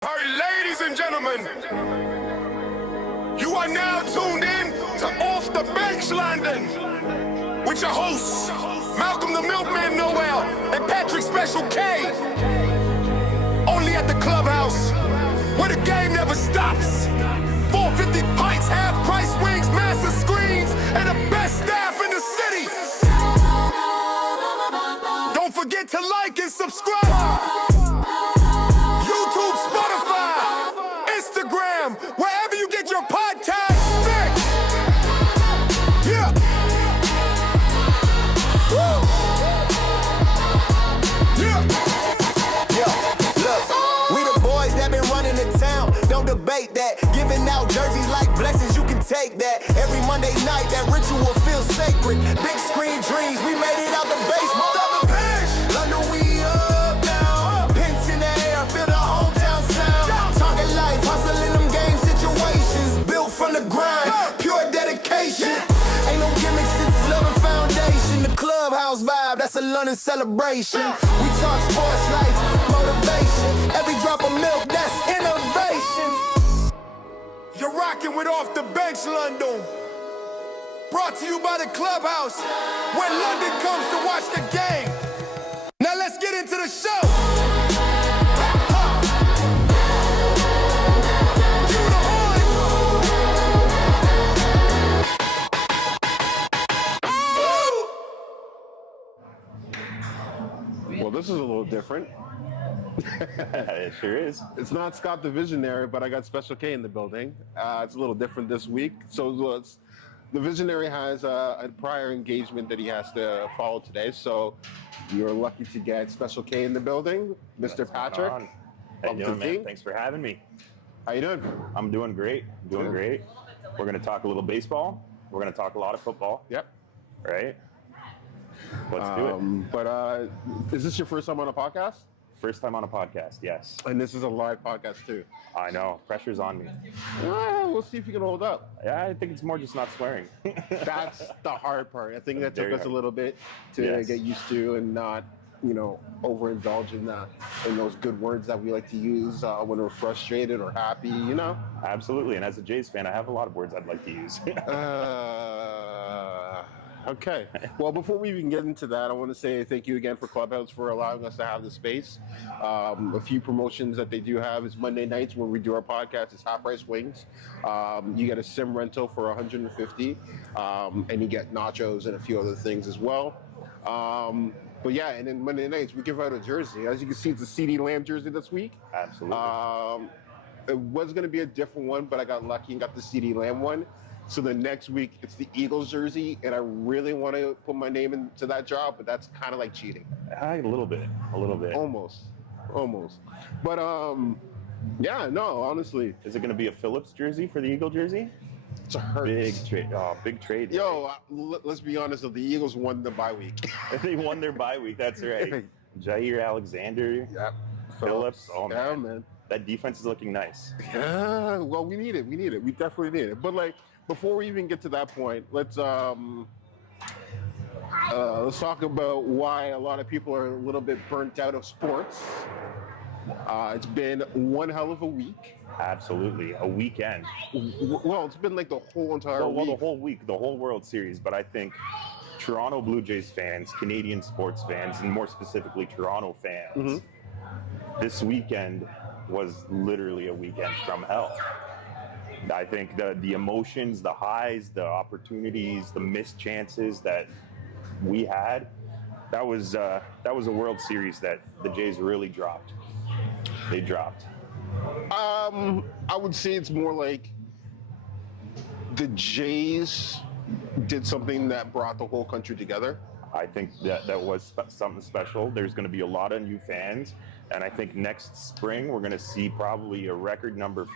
All right, ladies and gentlemen, you are now tuned in to Off the Bench London with your hosts, Malcolm the Milkman Noel and Patrick Special K. Only at the clubhouse, where the game never stops. 450 pints, half-price wings, massive screens, and the best staff in the city. Don't forget to like and subscribe. YouTube, Spotify, Instagram, wherever you get your podcast fix. Yeah. Woo. Yo, look, we the boys that been running the town. Don't debate that. Giving out jerseys like blessings, you can take that. Every Monday night, that ritual feels sacred. Big screen dreams, we made it out the basement. London, we up now. Pinch in the air, feel the hometown sound. Talking life, hustling them game situations. Built from the grind, pure dedication. Ain't no gimmicks, it's love and foundation. The clubhouse vibe, that's a London celebration. We talk sports life, motivation. Every drop of milk, that's innovation. You're rocking with Off the Bench London. Brought to you by the clubhouse, where London comes to watch the game. Now let's get into the show. Cue the horn. Well, this is a little different. It sure is. It's not Scott the Visionary, but I got Special K in the building. It's a little different this week. So the Visionary has a prior engagement that he has to follow today. So you're lucky to get Special K in the building, Mr. Patrick. How you doing, man? Thanks for having me. How you doing? I'm doing great. Doing great. We're going to talk a little baseball. We're going to talk a lot of football. Yep. Right? Let's do it. But is this your first time on a podcast? First time on a podcast, yes. And this is a live podcast too. I know. Pressure's on me. We'll see if you can hold up. Yeah, I think it's more just not swearing. That's the hard part. I think that took Very us a hard. little bit to Yes. get used to and not, overindulge in those good words that we like to use when we're frustrated or happy, Absolutely. And as a Jays fan, I have a lot of words I'd like to use. Okay. Well, before we even get into that, I want to say thank you again for Clubhouse for allowing us to have the space. A few promotions that they do have is Monday nights where we do our podcast. It's half price wings. You get a sim rental for $150, and you get nachos and a few other things as well. But yeah, and then Monday nights we give out a jersey. As you can see, it's a CD Lamb jersey this week. Absolutely. It was going to be a different one, but I got lucky and got the CD Lamb one. So the next week, it's the Eagles jersey, and I really want to put my name into that job, but that's kind of like cheating. A little bit. Almost. But, yeah, no, honestly. Is it going to be a Phillips jersey for the Eagle jersey? It's a hurt. Big trade. Oh, big trade. Yo, let's be honest, though, the Eagles won the bye week. They won their bye week. That's right. Jair Alexander. Yeah. Phillips. Oh, yeah, man. man. That defense is looking nice. Yeah, well, we need it. We definitely need it. But, before we even get to that point, let's talk about why a lot of people are a little bit burnt out of sports. It's been one hell of a week. Absolutely. A weekend. Well, it's been like the whole entire week. Well, the whole week, the whole World Series. But I think Toronto Blue Jays fans, Canadian sports fans, and more specifically Toronto fans, this weekend was literally a weekend from hell. I think the emotions, the highs, the opportunities, the missed chances that we had, that was a World Series that the Jays really dropped. They dropped. I would say it's more like the Jays did something that brought the whole country together. I think that was something special. There's going to be a lot of new fans, and I think next spring we're going to see probably a record number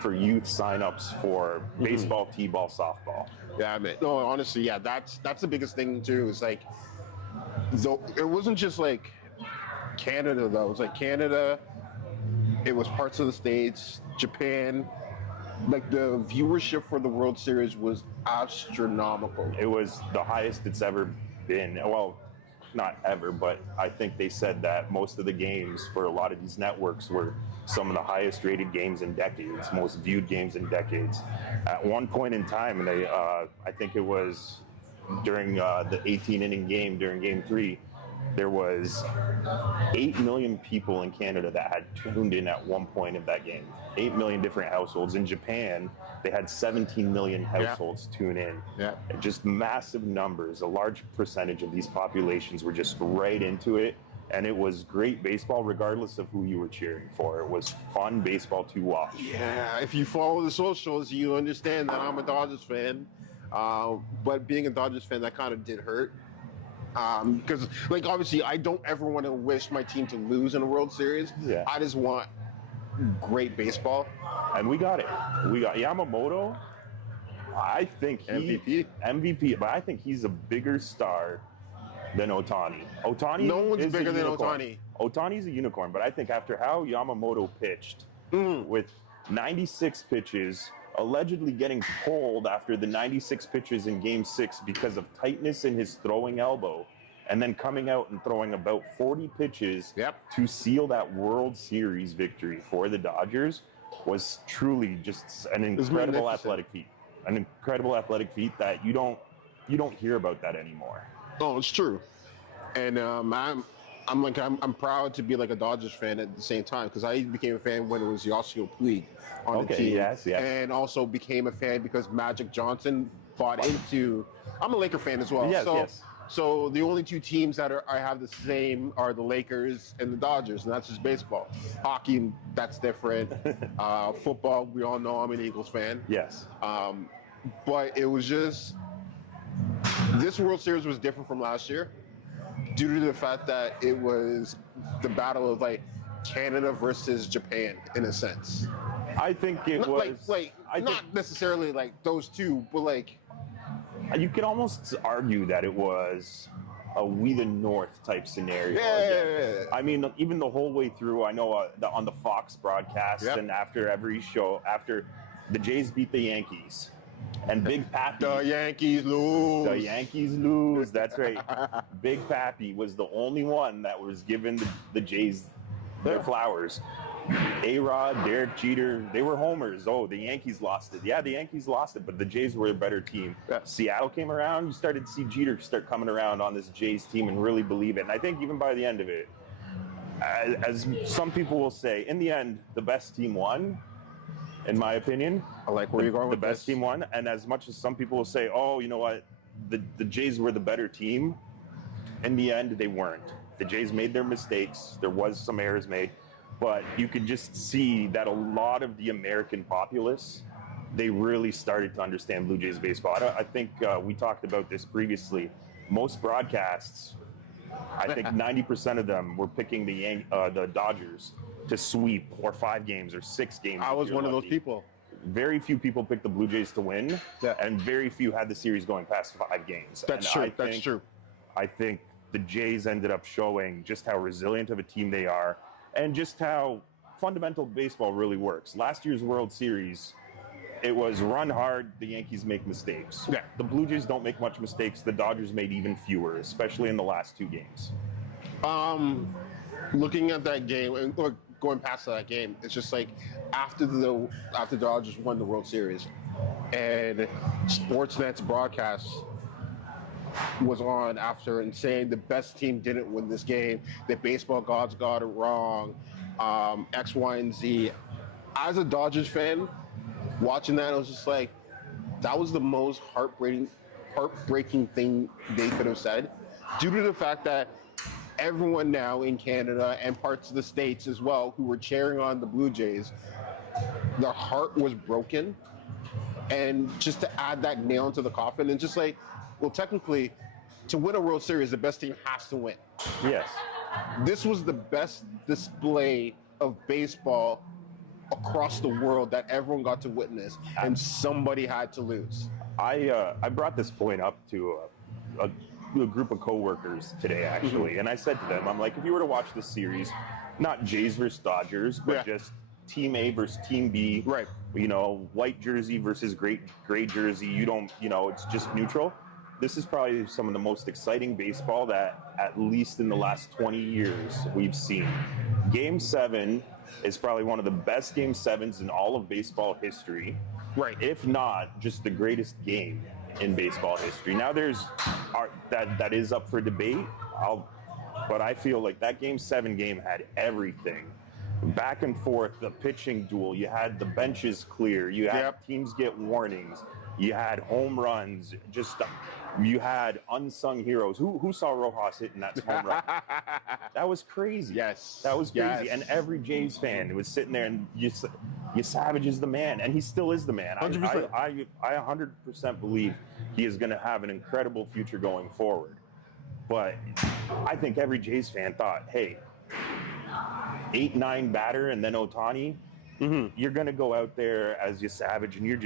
for youth signups for baseball, t-ball, softball. Yeah, I mean, no, honestly, yeah, that's the biggest thing too. Is like, though it wasn't just like Canada though. It was like Canada. It was parts of the States, Japan. Like the viewership for the World Series was astronomical. It was the highest it's ever been. Well, not ever, but I think they said that most of the games for a lot of these networks were some of the highest rated games in decades, most viewed games in decades. At one point in time, and I think it was during the 18-inning game during Game 3, there was 8 million people in Canada that had tuned in at one point of that game. 8 million different households. In Japan, they had 17 million households tune in. Yeah. Just massive numbers. A large percentage of these populations were just right into it. And it was great baseball regardless of who you were cheering for. It was fun baseball to watch. Yeah, if you follow the socials, you understand that I'm a Dodgers fan. But being a Dodgers fan, that kind of did hurt. Because, like, obviously, I don't ever want to wish my team to lose in a World Series. Yeah. I just want great baseball. And we got it. We got Yamamoto. I think MVP, but I think he's a bigger star than Ohtani. Ohtani, no one's is bigger a than unicorn. Ohtani. Ohtani's a unicorn, but I think after how Yamamoto pitched with 96 pitches, allegedly getting pulled after the 96 pitches in Game 6 because of tightness in his throwing elbow, and then coming out and throwing about 40 pitches to seal that World Series victory for the Dodgers was truly just an incredible athletic feat. An incredible athletic feat that you don't hear about that anymore. Oh, it's true. And I'm proud to be like a Dodgers fan at the same time, because I became a fan when it was Yasiel Puig on the team. Yes. And also became a fan because Magic Johnson bought into. I'm a Laker fan as well. Yes. So the only two teams that I have the same are the Lakers and the Dodgers, and that's just baseball. Hockey, that's different. Football, we all know I'm an Eagles fan. Yes. But it was just, this World Series was different from last year due to the fact that it was the battle of like Canada versus Japan in a sense. I think it was not necessarily like those two, but like you could almost argue that it was a We the North type scenario. Yeah. I mean, even the whole way through, I know on the Fox broadcast and after every show, after the Jays beat the Yankees and Big Pappy. The Yankees lose. The Yankees lose. That's right. Big Pappy was the only one that was given the Jays their flowers. A-Rod, Derek Jeter, they were homers. Oh, the Yankees lost it. Yeah, the Yankees lost it, but the Jays were a better team. Yeah. Seattle came around. You started to see Jeter start coming around on this Jays team and really believe it. And I think even by the end of it, as some people will say, in the end, the best team won, in my opinion. I like where you're going with the best team won. And as much as some people will say, oh, you know what, the Jays were the better team, in the end, they weren't. The Jays made their mistakes. There was some errors made. But you could just see that a lot of the American populace, they really started to understand Blue Jays baseball. I think we talked about this previously. Most broadcasts, I think 90% of them were picking the Dodgers to sweep, or 5 games or 6 games. I was one of those people. Very few people picked the Blue Jays to win, and very few had the series going past 5 games. That's true. That's true. I think the Jays ended up showing just how resilient of a team they are, and just how fundamental baseball really works. Last year's World Series, it was run hard, the Yankees make mistakes. Yeah. The Blue Jays don't make much mistakes. The Dodgers made even fewer, especially in the last 2 games. Looking at that game, or going past that game, it's just like after the Dodgers won the World Series, and Sportsnet's broadcast was on after and saying the best team didn't win this game, that baseball gods got it wrong, X, Y, and Z. As a Dodgers fan, watching that, I was just like, that was the most heartbreaking thing they could have said, due to the fact that everyone now in Canada and parts of the States as well who were cheering on the Blue Jays, their heart was broken. And just to add that nail into the coffin, and just like, well, technically, to win a World Series, the best team has to win. Yes. This was the best display of baseball across the world that everyone got to witness, and somebody had to lose. I brought this point up to a group of coworkers today, actually, and I said to them, I'm like, if you were to watch this series, not Jays versus Dodgers, but just Team A versus Team B, right? You know, white jersey versus gray jersey. You don't, you know, it's just neutral. this is probably some of the most exciting baseball that, at least in the last 20 years, we've seen. Game 7 is probably one of the best Game 7s in all of baseball history. Right. If not, just the greatest game in baseball history. Now there's art that is up for debate, but I feel like that Game 7 game had everything. Back and forth, the pitching duel, you had the benches clear, you had teams get warnings, you had home runs, you had unsung heroes. Who saw Rojas hitting that home run? That was crazy. Yes. That was crazy. Yes. And every Jays fan was sitting there, and Savage is the man, and he still is the man. 100%. I 100% believe he is going to have an incredible future going forward. But I think every Jays fan thought, hey, 8-9 batter and then Ohtani, you're going to go out there as you Savage, and you're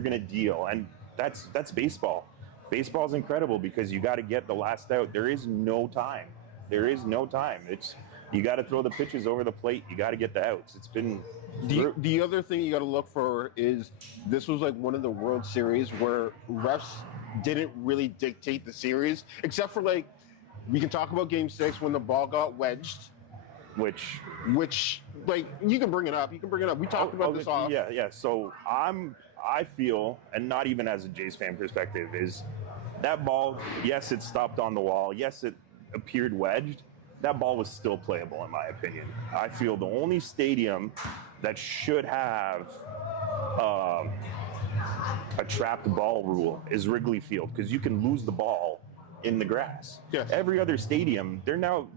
gonna deal. And that's baseball. Baseball's incredible because you got to get the last out. There is no time. You got to throw the pitches over the plate. You got to get the outs. It's been the other thing you got to look for is this was like one of the World Series where refs didn't really dictate the series, except for like we can talk about Game 6 when the ball got wedged, which like you can bring it up. We talked about this off. Yeah. So I feel, and not even as a Jays fan perspective, is that ball, yes, it stopped on the wall. Yes, it appeared wedged. That ball was still playable, in my opinion. I feel the only stadium that should have a trapped ball rule is Wrigley Field, because you can lose the ball in the grass. Yes. Every other stadium,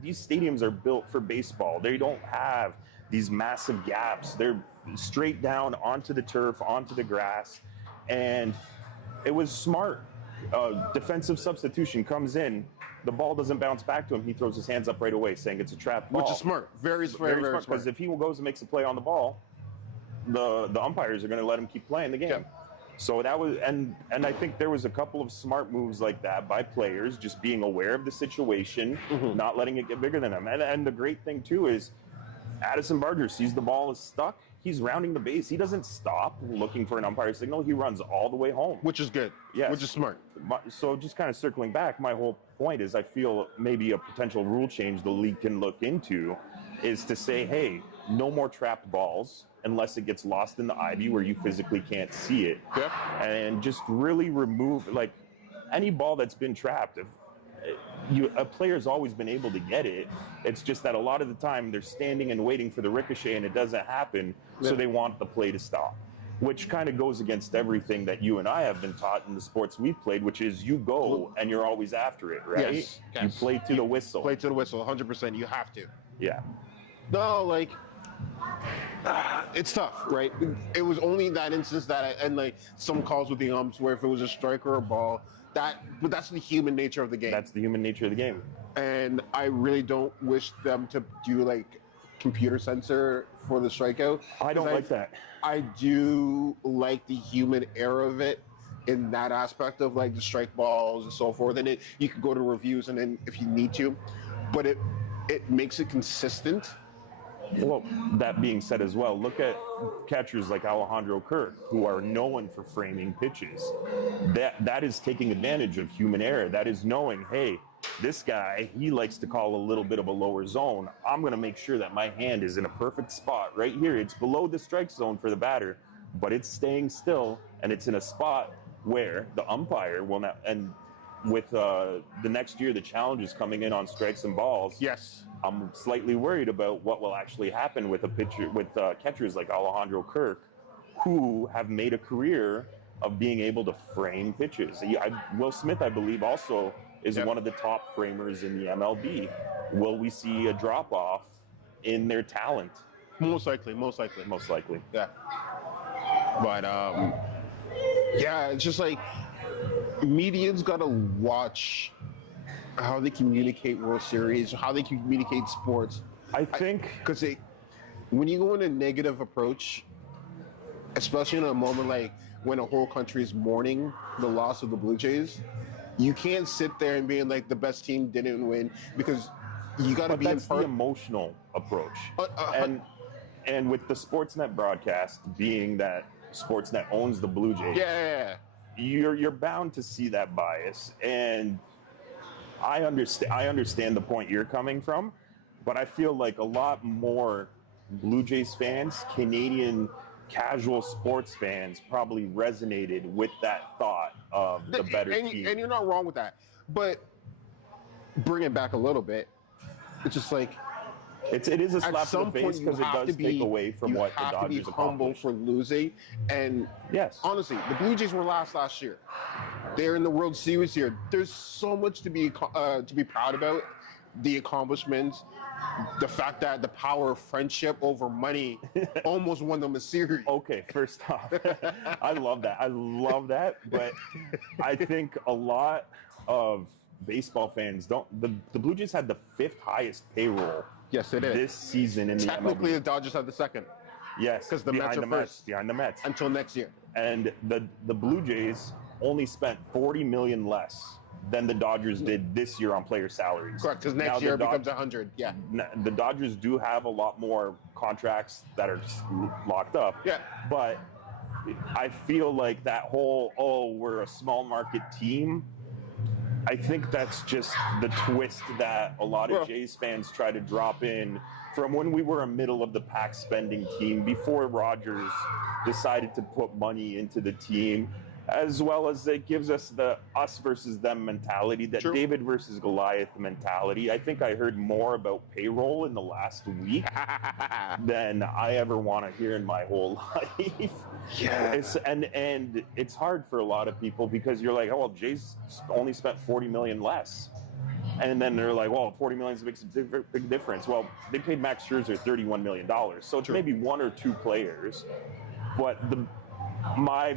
these stadiums are built for baseball. They don't have these massive gaps. They're straight down onto the turf, onto the grass. And it was smart. Defensive substitution comes in. The ball doesn't bounce back to him. He throws his hands up right away saying it's a trapped ball. Which is smart. Very smart. Because if he goes and makes a play on the ball, the umpires are going to let him keep playing the game. Yeah. So that was, and I think there was a couple of smart moves like that by players, just being aware of the situation, not letting it get bigger than them. And the great thing too is Addison Barger sees the ball is stuck. He's rounding the base. He doesn't stop looking for an umpire signal. He runs all the way home. Which is good. Yes. Which is smart. So just kind of circling back, my whole point is I feel maybe a potential rule change the league can look into is to say, hey, no more trapped balls unless it gets lost in the ivy where you physically can't see it. Yeah. And just really remove, like, any ball that's been trapped. A player's always been able to get it. It's just that a lot of the time they're standing and waiting for the ricochet and it doesn't happen, so they want the play to stop, which kind of goes against everything that you and I have been taught in the sports we've played, which is you go and you're always after it, right? Yes. You play to the whistle. Play to the whistle, 100%. You have to. Yeah. No, like, it's tough, right? It was only that instance and like some calls with the umps where if it was a strike or a ball, but that's the human nature of the game. That's the human nature of the game. And I really don't wish them to do like computer censor for the strikeout. I don't like that. I do like the human air of it in that aspect of like the strike balls and so forth. And you can go to reviews and then if you need to, but it makes it consistent. Well, that being said as well, look at catchers like Alejandro Kirk, who are known for framing pitches. That is taking advantage of human error. That is knowing, hey, this guy, he likes to call a little bit of a lower zone. I'm going to make sure that my hand is in a perfect spot right here. It's below the strike zone for the batter, but it's staying still, and it's in a spot where the umpire will not. And with the next year, the challenge is coming in on strikes and balls. Yes. I'm slightly worried about what will actually happen with catchers like Alejandro Kirk, who have made a career of being able to frame pitches. Will Smith, I believe, also is one of the top framers in the MLB. Will we see a drop-off in their talent? Most likely. Yeah. But, yeah, it's just like media's got to watch how they communicate World Series, how they communicate sports. I think because when you go in a negative approach, especially in a moment like when a whole country is mourning the loss of the Blue Jays, you can't sit there and being like the best team didn't win because you got to be. That's the emotional approach, and with the Sportsnet broadcast being that Sportsnet owns the Blue Jays. Yeah. you're bound to see that bias, and I understand the point you're coming from, but I feel like a lot more Blue Jays fans, Canadian casual sports fans, probably resonated with that thought of the better team. And you're not wrong with that. But bring it back a little bit. It's just like it is a slap to the face because it does take away from what the Dodgers you have to be humble accomplished. for losing. And Yes, honestly, the Blue Jays were last year. They're in the World Series here. There's so much to be proud about. The accomplishments, the fact that the power of friendship over money almost won them a series. Okay, first off, I love that. But I think a lot of baseball fans don't. The Blue Jays had the 5th highest payroll. Yes, it is. This season in the Technically, MLB. the Dodgers have the second Yes, because the Mets are first behind the Mets. until next year. And the Blue Jays only spent $40 million less than the Dodgers did this year on player salaries. Correct, because next Now, year it becomes 100. Yeah. The Dodgers do have a lot more contracts that are locked up. Yeah. But I feel like that whole, we're a small market team, I think that's just the twist that a lot of Jays fans try to drop in from when we were a middle of the pack spending team before Rogers decided to put money into the team, as well as it gives us the us versus them mentality, that True. David versus Goliath mentality. I think I heard more about payroll in the last week than I ever want to hear in my whole life. Yeah. And it's hard for a lot of people because you're like, oh, well, Jays only spent $40 million less. And then they're like, well, $40 million makes a big difference. Well, they paid Max Scherzer $31 million. So it's maybe one or two players. But my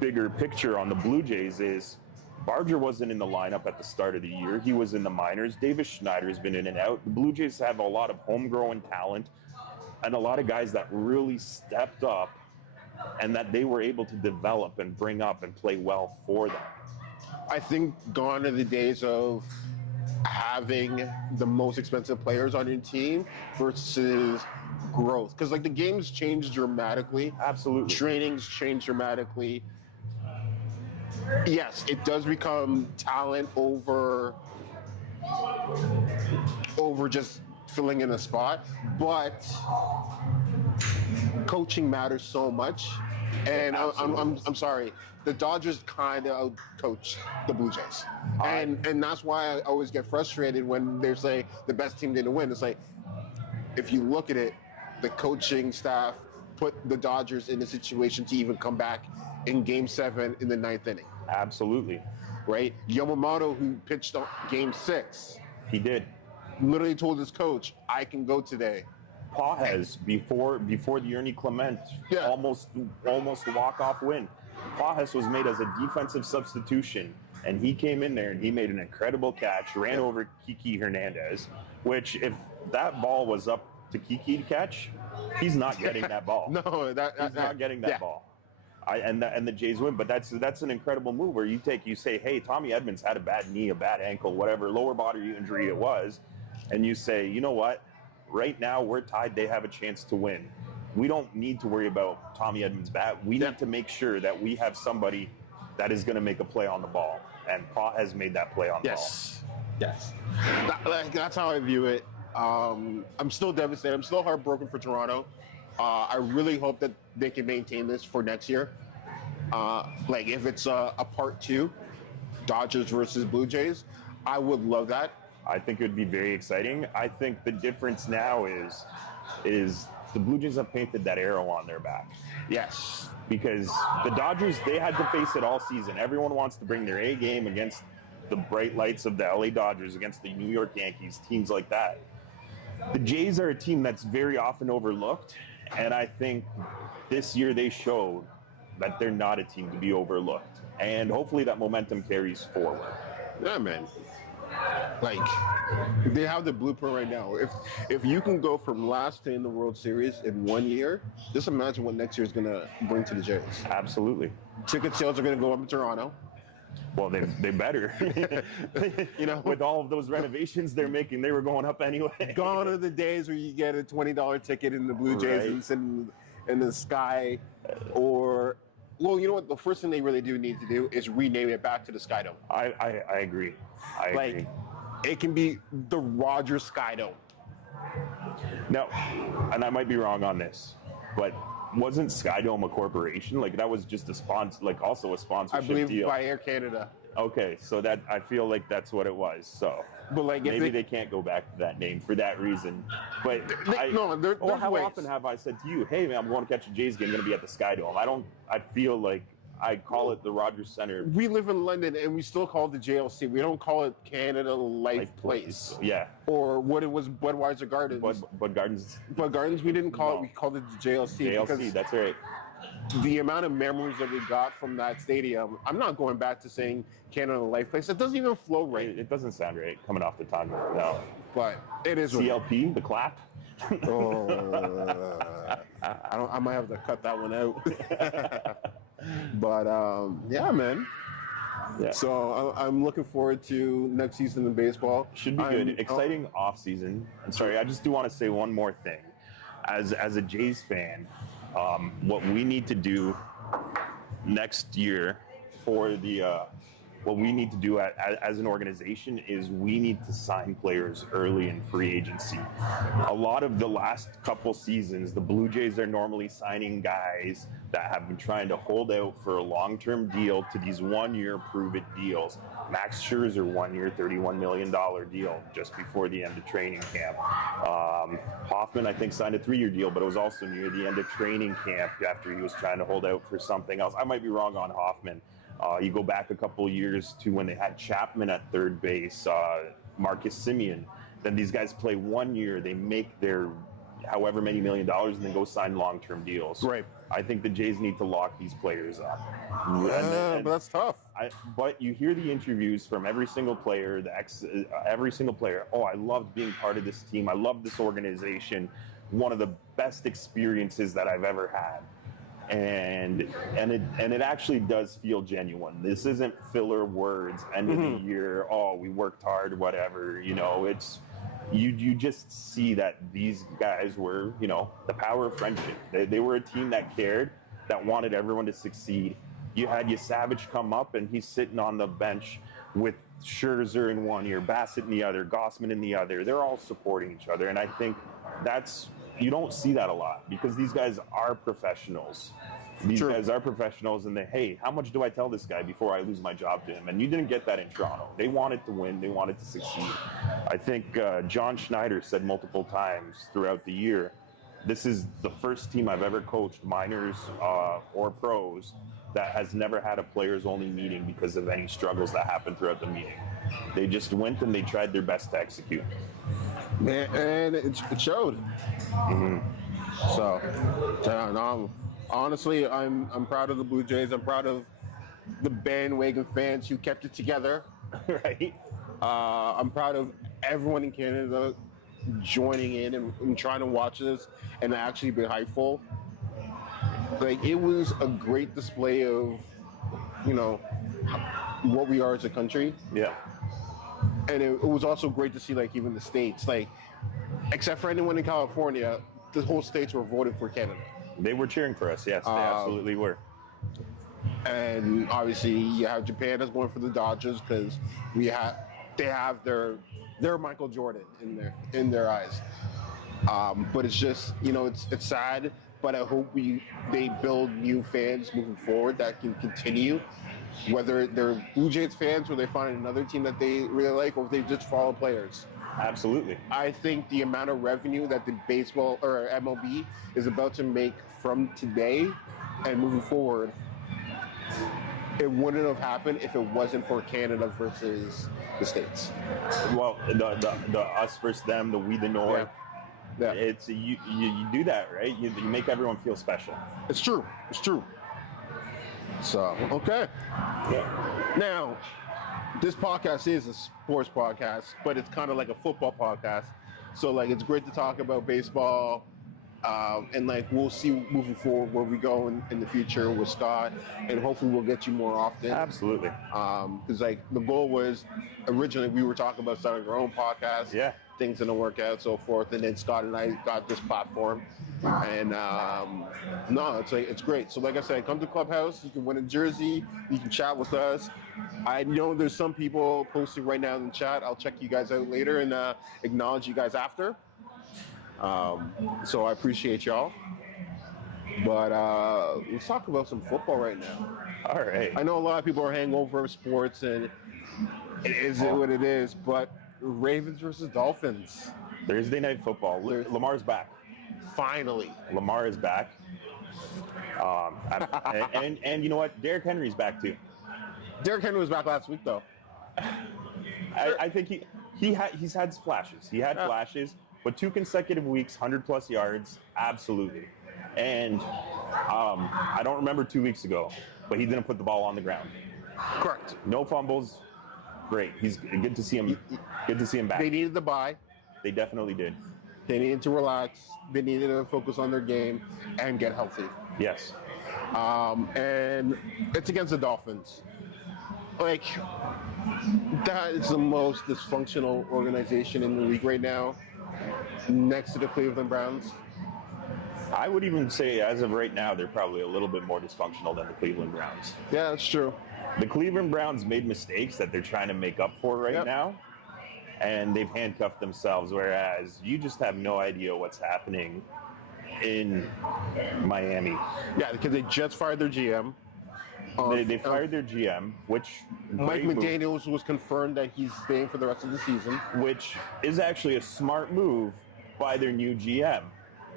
bigger picture on the Blue Jays is Barger wasn't in the lineup at the start of the year. He was in the minors. Davis Schneider has been in and out. The Blue Jays have a lot of homegrown talent and a lot of guys that really stepped up and that they were able to develop and bring up and play well for them. I think gone are the days of having the most expensive players on your team versus growth. Because like the game's changed dramatically. Absolutely. Training's changed dramatically. Yes, it does become talent over just filling in a spot, but coaching matters so much. And I'm sorry, the Dodgers kind of out-coach the Blue Jays, and that's why I always get frustrated when they say the best team didn't win. It's like, if you look at it, the coaching staff put the Dodgers in a situation to even come back in Game 7 in the 9th inning. Absolutely. Right? Yamamoto, who pitched on Game 6, He did. literally told his coach, "I can go today." Pages before the Ernie Clement Yeah. almost walk-off win. Pages was made as a defensive substitution, and he came in there and he made an incredible catch, ran over Kiki Hernandez, which if that ball was up to Kiki to catch, he's not getting that ball. No, He's not getting that ball. And the Jays win, but that's an incredible move where you say, hey, Tommy Edmonds had a bad knee, a bad ankle, whatever, lower body injury it was, and you say, you know what? Right now we're tied. They have a chance to win. We don't need to worry about Tommy Edmonds' bat. We need to make sure that we have somebody that is going to make a play on the ball, and Pa has made that play on the ball. Yes. That's how I view it. I'm still devastated. I'm still heartbroken for Toronto. I really hope that they can maintain this for next year. Like if it's a part 2, Dodgers versus Blue Jays, I would love that. I think it would be very exciting. I think the difference now is the Blue Jays have painted that arrow on their back. Yes. Because the Dodgers, they had to face it all season. Everyone wants to bring their A game against the bright lights of the LA Dodgers, against the New York Yankees, teams like that. The Jays are a team that's very often overlooked, and I think this year they showed that they're not a team to be overlooked. And hopefully that momentum carries forward. Yeah, man. Like, they have the blueprint right now. If you can go from last to in the World Series in 1 year, just imagine what next year is going to bring to the Jays. Absolutely. Ticket sales are going to go up in Toronto. Well, they better. With all of those renovations they're making, they were going up anyway. Gone are the days where you get a $20 ticket in the Blue Jays Right. and sit in the sky, or Well, you know what? The first thing they really do need to do is rename it back to the Skydome. I agree. I agree. It can be the Roger Skydome. Now, and I might be wrong on this, but wasn't Skydome a corporation? Like that was just a sponsor, like also a sponsorship I believe deal. by Air Canada. Okay, so that I feel like that's what it was. So, But like, if maybe they can't go back to that name for that reason. But there's how ways. often have I said to you, "Hey, man, I'm going to catch a Jays game. I'm going to be at the Skydome." I feel like I call it the Rogers Center. We live in London and we still call it the JLC. We don't call it Canada Life Place. Yeah. Or what it was, Budweiser Gardens. Bud Gardens. But Gardens, we didn't call No. it. We called it the JLC. JLC. Because That's right. the amount of memories that we got from that stadium, I'm not going back to saying Canada Life Place. It doesn't even flow right. It doesn't sound right coming off the tongue. No. But it is. CLP, the clap. Oh, I might have to cut that one out. But yeah, man. Yeah. So I'm looking forward to next season in baseball. Should be good. Exciting off season. I'm sorry, I just do want to say one more thing. As a Jays fan, what we need to do next year for the what we need to do as an organization is we need to sign players early in free agency. A lot of the last couple seasons, the Blue Jays are normally signing guys that have been trying to hold out for a long-term deal to these one-year prove-it deals. Max Scherzer, 1 year, $31 million deal just before the end of training camp. Hoffman, I think, signed a 3-year deal, but it was also near the end of training camp after he was trying to hold out for something else. I might be wrong on Hoffman. You go back a couple years to when they had Chapman at third base, Marcus Semien. Then these guys play 1 year, they make their however many $1 million, and then go sign long-term deals. Right. I think the Jays need to lock these players up. But that's tough. But you hear the interviews from every single player, every single player. Oh, I loved being part of this team. I love this organization. One of the best experiences that I've ever had. And it actually does feel genuine. This isn't filler words. End of the year. Oh, we worked hard. Whatever. You know, it's you just see that these guys were, you know, the power of friendship. They were a team that cared, that wanted everyone to succeed. You had Savage come up, and he's sitting on the bench with Scherzer in 1 year, Bassett in the other, Gossman in the other. They're all supporting each other, and I think you don't see that a lot because these guys are professionals. These guys are professionals, and hey, how much do I tell this guy before I lose my job to him? And you didn't get that in Toronto. They wanted to win. They wanted to succeed. I think John Schneider said multiple times throughout the year, this is the first team I've ever coached, minors or pros, that has never had a players-only meeting because of any struggles that happened throughout the meeting. They just went and they tried their best to execute. And it showed. So, honestly, I'm proud of the Blue Jays. I'm proud of the bandwagon fans who kept it together. Right? I'm proud of everyone in Canada joining in and trying to watch this and actually be hypeful. Like, it was a great display of, you know, what we are as a country. Yeah. And it was also great to see, like, even the states, like, except for anyone in California, the whole states were voting for Canada. They were cheering for us, yes, they absolutely were. And obviously, you have Japan that's going for the Dodgers because they have their Michael Jordan in their eyes. But it's just, you know, it's sad. But I hope they build new fans moving forward that can continue, whether they're Blue Jays fans or they find another team that they really like, or if they just follow players. Absolutely. I think the amount of revenue that the baseball or MLB is about to make from today and moving forward, it wouldn't have happened if it wasn't for Canada versus the States. Well, the us versus them, the we the North. Yeah. It's you do that, right? You make everyone feel special. It's true. It's true. So, okay. Yeah. Now, this podcast is a sports podcast, but it's kind of like a football podcast. So, like, it's great to talk about baseball. And, like, we'll see moving forward where we go in the future with Scott. And hopefully we'll get you more often. Absolutely. Because, like, the goal was originally we were talking about starting our own podcast. Yeah. Things didn't work out, so forth. And then Scott and I got this platform. And no, it's great. So like I said, come to Clubhouse. You can win a jersey. You can chat with us. I know there's some people posting right now in the chat. I'll check you guys out later and acknowledge you guys after. So I appreciate y'all. But let's talk about some football right now. All right. I know a lot of people are hangover of sports, and it is what it is. But Ravens versus Dolphins. Thursday night football. Lamar's back. Finally. Lamar is back. And you know what? Derrick Henry's back too. Derrick Henry was back last week, though. I think he's had flashes. He had flashes, but 2 consecutive weeks, 100+ yards, absolutely. And I don't remember 2 weeks ago, but he didn't put the ball on the ground. Correct. No fumbles. Great. He's good to see him. Good to see him back. They needed the bye. They definitely did. They needed to relax. They needed to focus on their game and get healthy. Yes. And it's against the Dolphins. Like, that is the most dysfunctional organization in the league right now, next to the Cleveland Browns. I would even say, as of right now, they're probably a little bit more dysfunctional than the Cleveland Browns. Yeah, that's true. The Cleveland Browns made mistakes that they're trying to make up for right now, and they've handcuffed themselves, whereas you just have no idea what's happening in Miami. Yeah, because they just fired their GM. They fired their GM, which Mike McDaniels was confirmed that he's staying for the rest of the season. Which is actually a smart move by their new GM.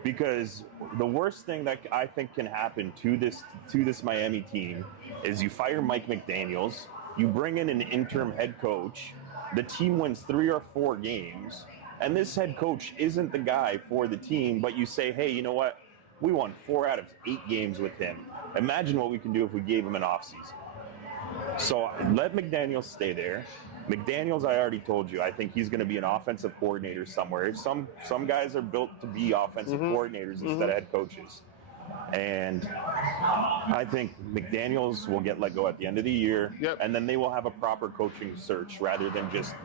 Because the worst thing that I think can happen to this Miami team is you fire Mike McDaniels, you bring in an interim head coach, the team wins 3 or 4 games, and this head coach isn't the guy for the team, but you say, hey, you know what? We won 4 out of 8 games with him. Imagine what we can do if we gave him an offseason. So let McDaniels stay there. McDaniels, I already told you, I think he's going to be an offensive coordinator somewhere. Some guys are built to be offensive coordinators instead of head coaches. And I think McDaniels will get let go at the end of the year, and then they will have a proper coaching search rather than just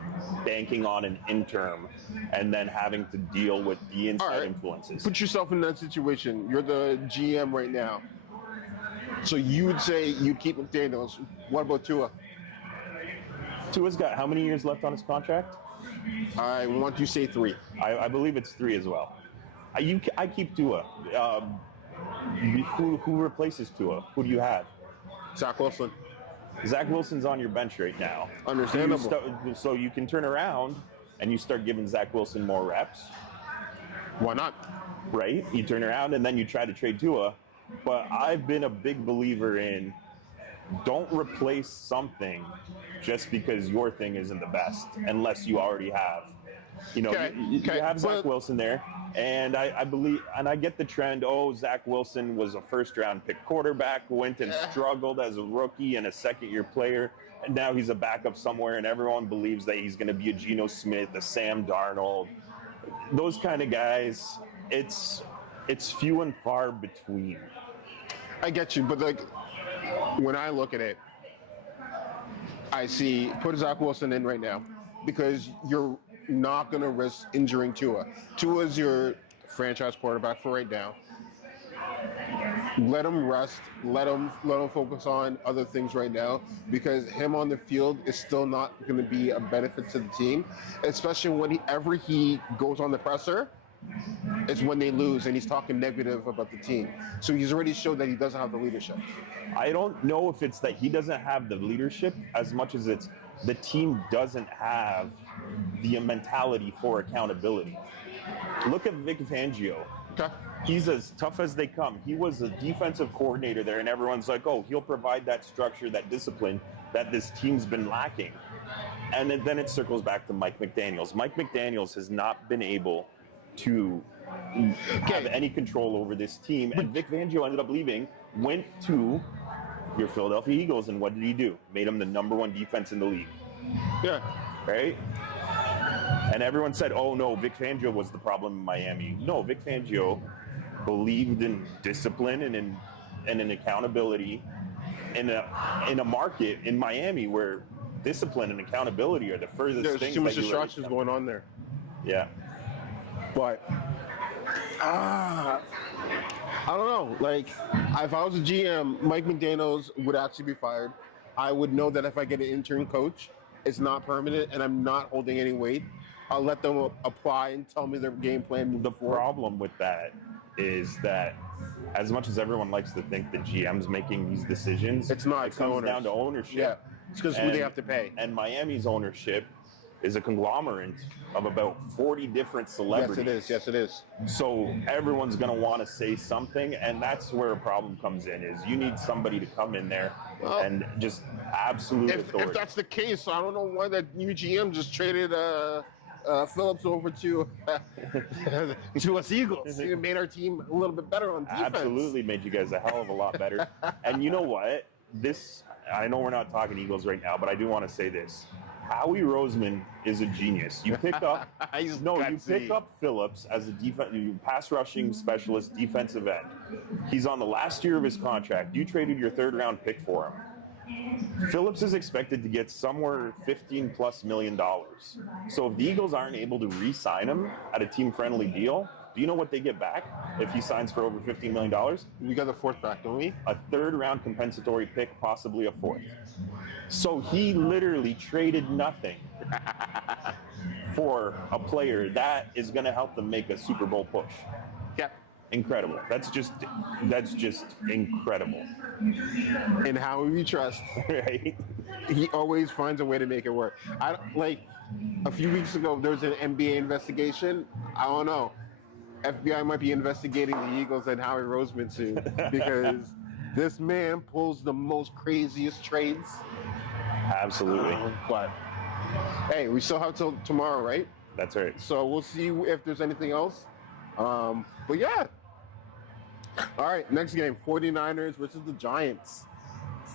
banking on an interim and then having to deal with the inside influences. Put yourself in that situation. You're the GM right now. So you would say you keep McDaniels. What about Tua? Tua's got how many years left on his contract? I want to say 3. I believe it's 3 as well. I keep Tua. Who replaces Tua? Who do you have? Zach Wilson. Zach Wilson's on your bench right now. Understandable. So you can turn around and you start giving Zach Wilson more reps. Why not? Right? You turn around and then you try to trade Tua. But I've been a big believer in don't replace something just because your thing isn't the best unless you already have. You know, you have Zach Wilson there. And I believe, and I get the trend, Zach Wilson was a first-round pick quarterback, went and struggled as a rookie and a second-year player, and now he's a backup somewhere, and everyone believes that he's going to be a Geno Smith, a Sam Darnold. Those kind of guys, it's few and far between. I get you, but like, when I look at it, I see, put Zach Wilson in right now, because you're not going to risk injuring Tua. Tua's your franchise quarterback for right now. Let him rest. Let him focus on other things right now, because him on the field is still not going to be a benefit to the team, especially whenever he goes on the presser. It's when they lose and he's talking negative about the team. So he's already showed that he doesn't have the leadership. I don't know if it's that he doesn't have the leadership as much as it's the team doesn't have the mentality for accountability. Look at Vic Fangio. Okay. He's as tough as they come. He was a defensive coordinator there, and everyone's like, he'll provide that structure, that discipline that this team's been lacking. And then it circles back to Mike McDaniels. Mike McDaniels has not been able to have any control over this team. And Vic Fangio ended up leaving, went to your Philadelphia Eagles, and what did he do? Made him the #1 defense in the league. Yeah. Right? And everyone said, no, Vic Fangio was the problem in Miami. No, Vic Fangio believed in discipline and in accountability in a market in Miami where discipline and accountability are the furthest things. There's too much distractions going on there. Yeah. But I don't know. Like, if I was a GM, Mike McDaniels would actually be fired. I would know that if I get an intern coach, it's not permanent and I'm not holding any weight. I'll let them apply and tell me their game plan moving The forward. problem with that is that as much as everyone likes to think the GM's making these decisions, It's not. it It's the comes owners. down to ownership. Yeah, it's because who they And- have to pay. And Miami's ownership is a conglomerate of about 40 different celebrities. Yes, it is. So everyone's going to want to say something, and that's where a problem comes in, is you need somebody to come in there Well, and just absolute authority. If that's the case, I don't know why that new GM just traded Phillips over to to us Eagles. It made our team a little bit better on defense. Absolutely made you guys a hell of a lot better. And you know what? I know we're not talking Eagles right now, but I do want to say this. Howie Roseman is a genius. You pick up He's you gutsy. pick up Phillips as a pass rushing specialist, defensive end. He's on the last year of his contract. You traded your third round pick for him. Phillips is expected to get somewhere $15+ million. So if the Eagles aren't able to re-sign him at a team-friendly deal, do you know what they get back if he signs for over $15 million? We got the fourth back, don't we? A third-round compensatory pick, possibly a fourth. So he literally traded nothing for a player that is going to help them make a Super Bowl push. Yeah. Incredible. That's just incredible. And how we trust. Right? He always finds a way to make it work. Like a few weeks ago, there was an NBA investigation. I don't know. FBI might be investigating the Eagles and Howie Roseman soon because this man pulls the most craziest trades. Absolutely. But hey, we still have till tomorrow, right? That's right. So we'll see if there's anything else. But yeah. All right, next game, 49ers versus the Giants.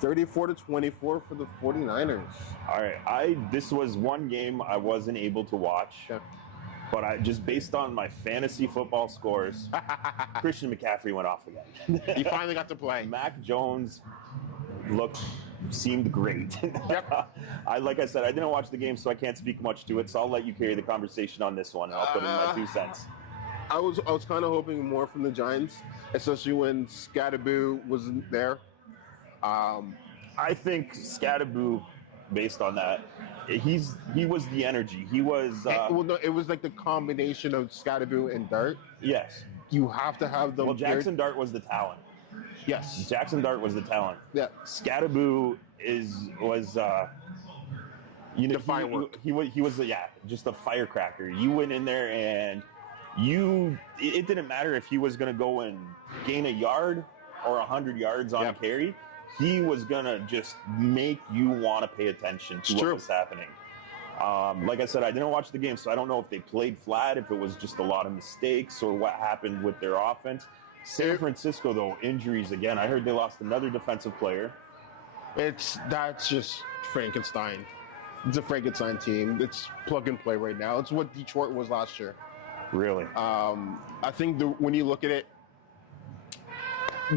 34-24 for the 49ers. All right. This was one game I wasn't able to watch. Yeah. But I just based on my fantasy football scores, Christian McCaffrey went off again. He finally got to play. Mac Jones seemed great. Yep. Like I said, I didn't watch the game, so I can't speak much to it. So I'll let you carry the conversation on this one. I'll put in my 2 cents. I was kind of hoping more from the Giants, especially when Scatterboo wasn't there. I think Scatterboo, based on that, he was the energy. He was. Well, no, it was like the combination of Scatterboo and Dart. Yes. You have to have them. Well, Jackson Dart was the talent. Yes. Jackson Dart was the talent. Yeah. Scatterboo was The firework. He was just a firecracker. You went in there and it didn't matter if he was going to go and gain a yard or 100 yards on carry. He was going to just make you want to pay attention to what was happening. Like I said, I didn't watch the game, so I don't know if they played flat, if it was just a lot of mistakes, or what happened with their offense. San Francisco, though, injuries again. I heard they lost another defensive player. That's just Frankenstein. It's a Frankenstein team. It's plug and play right now. It's what Detroit was last year. Really? I think when you look at it,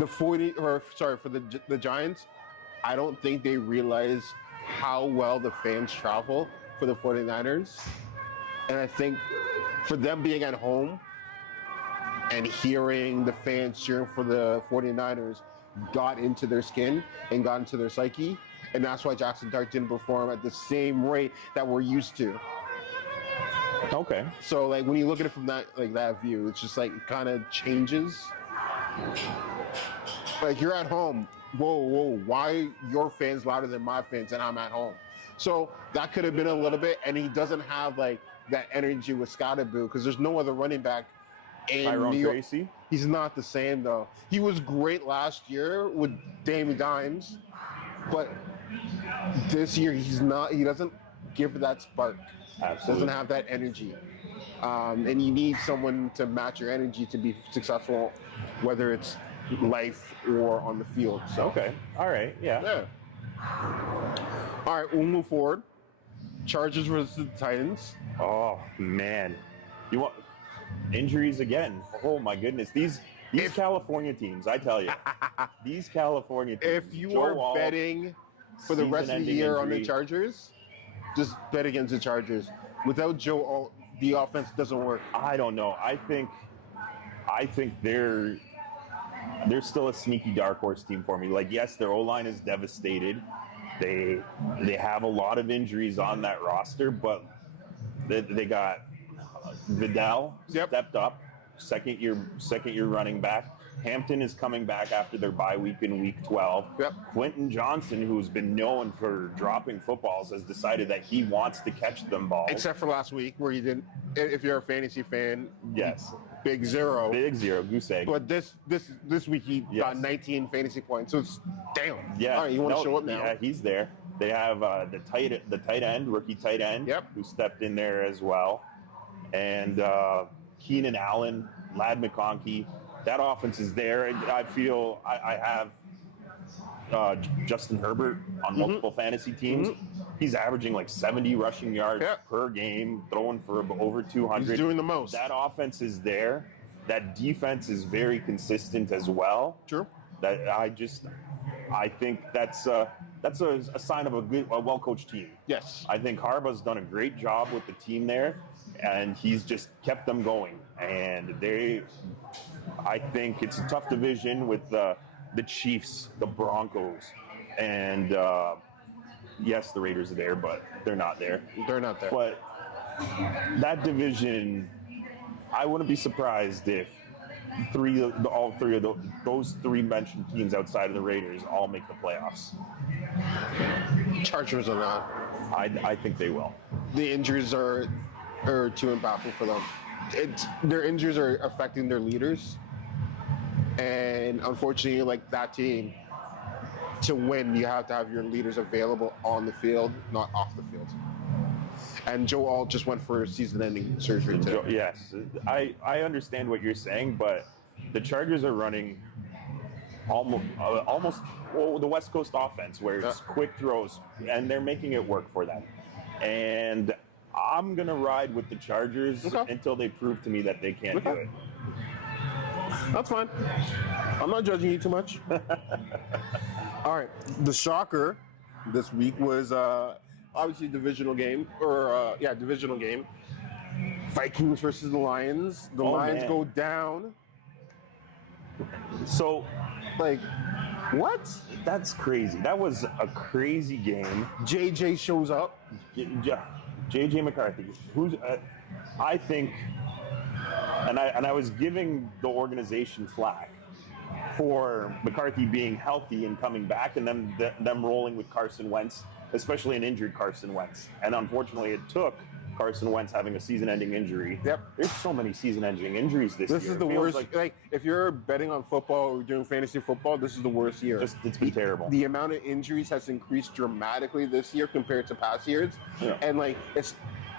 for the Giants, I don't think they realize how well the fans travel for the 49ers. And I think for them being at home and hearing the fans cheering for the 49ers got into their skin and got into their psyche. And that's why Jackson Dart didn't perform at the same rate that we're used to. Okay. So like when you look at it from that view, it's just like kind of changes. Like you're at home. Whoa, why your fans louder than my fans and I'm at home? So that could have been a little bit, and he doesn't have like that energy with Scottaboo because there's no other running back in New York. Tracy? He's not the same though. He was great last year with Damie Dimes, but this year he's not. He doesn't give that spark. Absolutely. Doesn't have that energy. And you need someone to match your energy to be successful, whether it's life or on the field. So, okay. All right. Yeah. All right, we'll move forward. Chargers versus the Titans. Oh man, you want injuries again? Oh my goodness, these California teams. I tell you, these California teams. If you are betting for the rest of the year on the Chargers, just bet against the Chargers. Without Joe, the offense doesn't work. I don't know. I think I think they're still a sneaky dark horse team for me. Like, yes, their O-line is devastated. They have a lot of injuries on that roster, but they got Vidal stepped up, second year running back. Hampton is coming back after their bye week in week 12. Yep. Quentin Johnson, who's been known for dropping footballs, has decided that he wants to catch them balls. Except for last week where you didn't. If you're a fantasy fan, Yes. big zero. Big zero, goose egg. But this week he got 19 fantasy points. So it's damn. Yeah. All right, you want to show up now? Yeah, he's there. They have the tight end, rookie tight end, who stepped in there as well, and Keenan Allen, Ladd McConkey. That offense is there, and I feel I have Justin Herbert on multiple fantasy teams. He's averaging like 70 rushing yards per game, throwing for over 200. He's doing the most. That offense is there. That defense is very consistent as well. True. That I think that's a sign of a well-coached team. Yes. I think Harbaugh's done a great job with the team there, and he's just kept them going. And I think it's a tough division with the Chiefs, the Broncos, and yes, the Raiders are there, but they're not there. They're not there. But that division, I wouldn't be surprised if all three of those three mentioned teams outside of the Raiders all make the playoffs. Chargers are not. I think they will. The injuries are too impactful for them. Their injuries are affecting their leaders, and unfortunately, like that team, to win, you have to have your leaders available on the field, not off the field. And Joe Alt just went for season-ending surgery too. Yes, I understand what you're saying, but the Chargers are running almost the West Coast offense, where it's quick throws, and they're making it work for them. And I'm gonna ride with the Chargers until they prove to me that they can't do it. That's fine. I'm not judging you too much. All right. The shocker this week was obviously divisional game. Vikings versus the Lions. The Lions go down. So, like, what? That's crazy. That was a crazy game. JJ shows up. JJ McCarthy, who's I think, and I was giving the organization flack for McCarthy being healthy and coming back, and then them rolling with Carson Wentz, especially an injured Carson Wentz. And unfortunately, it took Carson Wentz having a season-ending injury. Yep. There's so many season-ending injuries this year. This is the worst. Like, if you're betting on football or doing fantasy football, this is the worst year. It's been terrible. The amount of injuries has increased dramatically this year compared to past years. Yeah. And, like,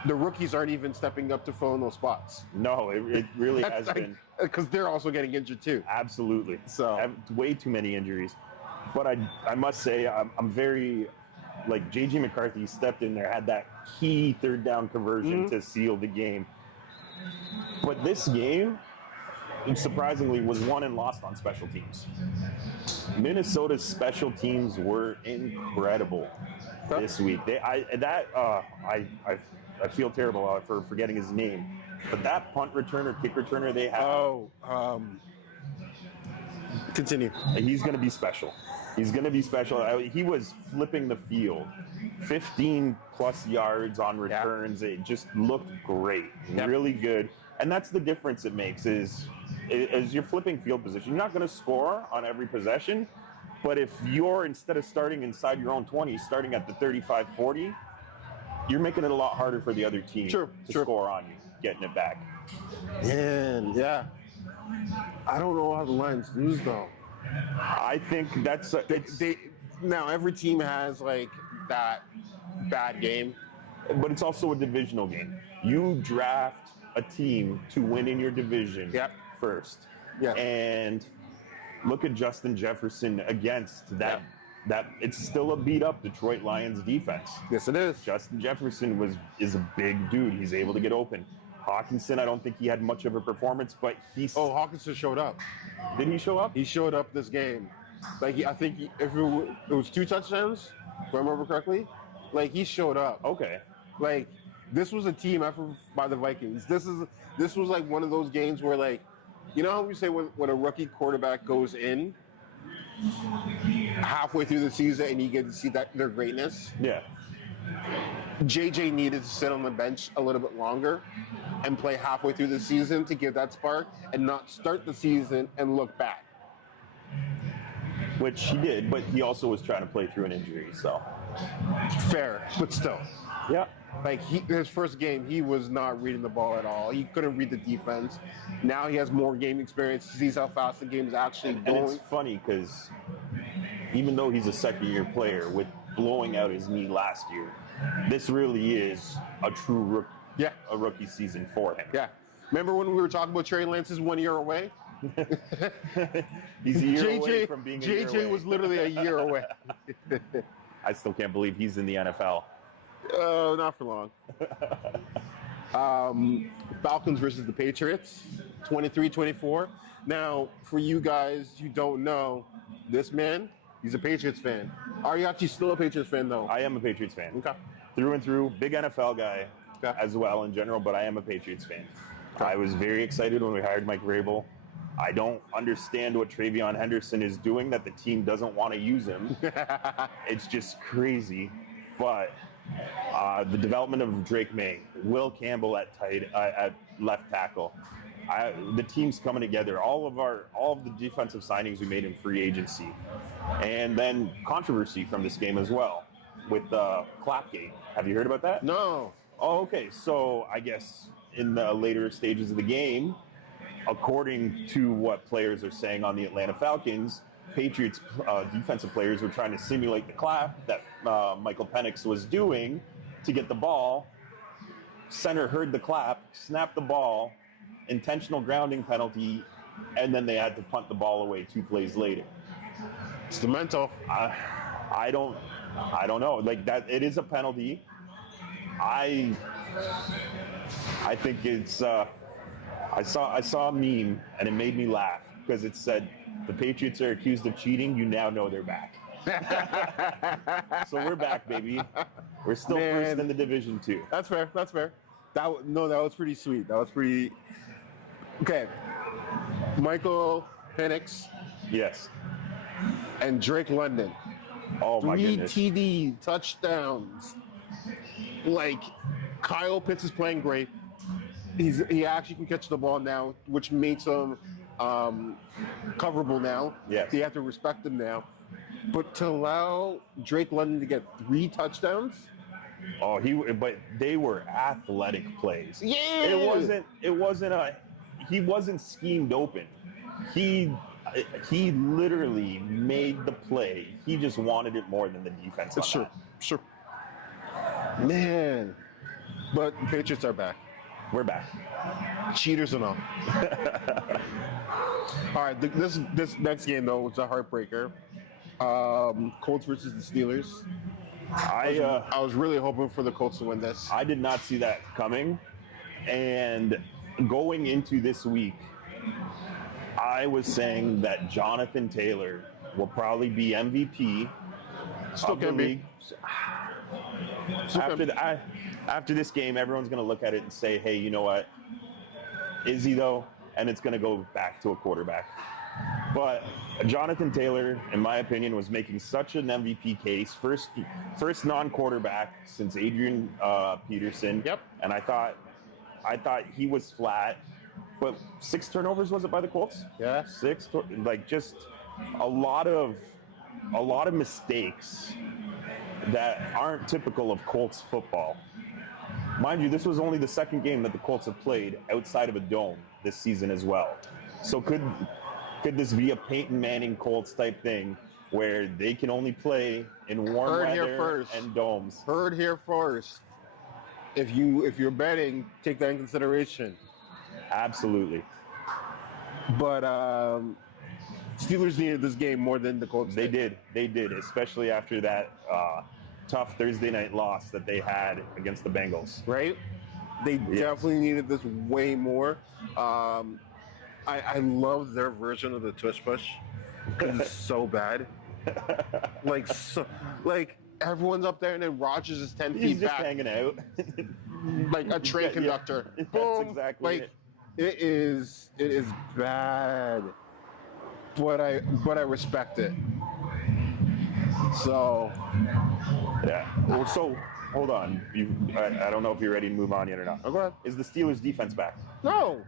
the rookies aren't even stepping up to fill in those spots. No, it really has been. Because they're also getting injured, too. Absolutely. So way too many injuries. But I must say, I'm very... Like, J.J. McCarthy stepped in there, had that key third down conversion to seal the game. But this game, surprisingly, was won and lost on special teams. Minnesota's special teams were incredible this week. I feel terrible for forgetting his name. But that punt returner, kick returner they have. Continue. He's going to be special. He's going to be special. He was flipping the field, 15 plus yards on returns. It just looked great, really good. And that's the difference it makes is you're flipping field position. You're not going to score on every possession, but if you're, instead of starting inside your own 20, starting at the 35, 40, you're making it a lot harder for the other team to score on you, getting it back. Man, yeah. I don't know how the Lions lose, though. I think that's now every team has like that bad game, but it's also a divisional game. You draft a team to win in your division first. Yeah. And look at Justin Jefferson against that. That it's still a beat up Detroit Lions defense. Yes, it is. Justin Jefferson is a big dude. He's able to get open. Hawkinson, I don't think he had much of a performance, but Hawkinson showed up. Did he show up? He showed up this game. Like, I think if it was 2 touchdowns, if I remember correctly, like, he showed up. Okay. Like, this was a team effort by the Vikings. This was like one of those games where, like, You know how we say when a rookie quarterback goes in halfway through the season and you get to see their greatness? Yeah. JJ needed to sit on the bench a little bit longer and play halfway through the season to give that spark and not start the season and look back. Which he did, but he also was trying to play through an injury, so. Fair, but still. Yeah. Like his first game, he was not reading the ball at all. He couldn't read the defense. Now he has more game experience. He sees how fast the game is actually going. And it's funny because even though he's a second-year player with blowing out his knee last year, this really is a true rookie season for him. Yeah. Remember when we were talking about Trey Lance's 1 year away? He's a year away from being a year away. JJ was literally a year away. I still can't believe he's in the NFL. Not for long. Falcons versus the Patriots, 23-24. Now, for you guys who don't know, this man, he's a Patriots fan. Are you actually still a Patriots fan, though? I am a Patriots fan. Okay. Through and through. Big NFL guy as well in general, but I am a Patriots fan. Okay. I was very excited when we hired Mike Vrabel. I don't understand what Travion Henderson is doing that the team doesn't want to use him. It's just crazy. But the development of Drake May, Will Campbell at left tackle, the team's coming together. All of the defensive signings we made in free agency, and then controversy from this game as well with Clapgate. Have you heard about that? No. Oh, okay. So I guess in the later stages of the game, according to what players are saying on the Atlanta Falcons, Patriots defensive players were trying to simulate the clap that Michael Penix was doing to get the ball. Center heard the clap, snapped the ball, intentional grounding penalty, and then they had to punt the ball away 2 plays later. It's the mental. I don't know. Like that, it is a penalty. I think it's. I saw a meme and it made me laugh because it said, "The Patriots are accused of cheating. You now know they're back." So we're back, baby. We're still first in the division too. That's fair. That's fair. That was pretty sweet. That was pretty. Okay. Michael Penix. Yes. And Drake London. Oh my 3 goodness. TD touchdowns. Like Kyle Pitts is playing great. He actually can catch the ball now, which makes him coverable now. Yes. You have to respect him now. But to allow Drake London to get 3 touchdowns. Oh, but they were athletic plays. Yeah. He wasn't schemed open. He literally made the play. He just wanted it more than the defense. Sure. Man. But the Patriots are back. We're back. Cheaters and all. All right, this next game, though, was a heartbreaker. Colts versus the Steelers. I was really hoping for the Colts to win this. I did not see that coming. And going into this week, I was saying that Jonathan Taylor will probably be MVP Still of the can be. league. After this game, everyone's going to look at it and say, hey, you know what? Is he, though? And it's going to go back to a quarterback. But Jonathan Taylor, in my opinion, was making such an MVP case. First non-quarterback since Adrian Peterson. Yep. And I thought he was flat. But 6 turnovers, was it, by the Colts? Yeah. 6, just a lot of mistakes that aren't typical of Colts football. Mind you, this was only the second game that the Colts have played outside of a dome this season as well. So could this be a Peyton Manning Colts type thing where they can only play in warm weather and domes? Heard here first. If you're betting, take that in consideration. Absolutely. But Steelers needed this game more than the Colts. They did, especially after that tough Thursday night loss that they had against the Bengals. Right? They definitely needed this way more. I love their version of the tush push because it's so bad. Like everyone's up there and then Rodgers is 10 feet He's just back, hanging out. like a train conductor. That's Boom. exactly Like it. It is bad, but I respect it. So Yeah. Well, so hold on. I don't know if you're ready to move on yet or not. go ahead. Is the Steelers defense back? No,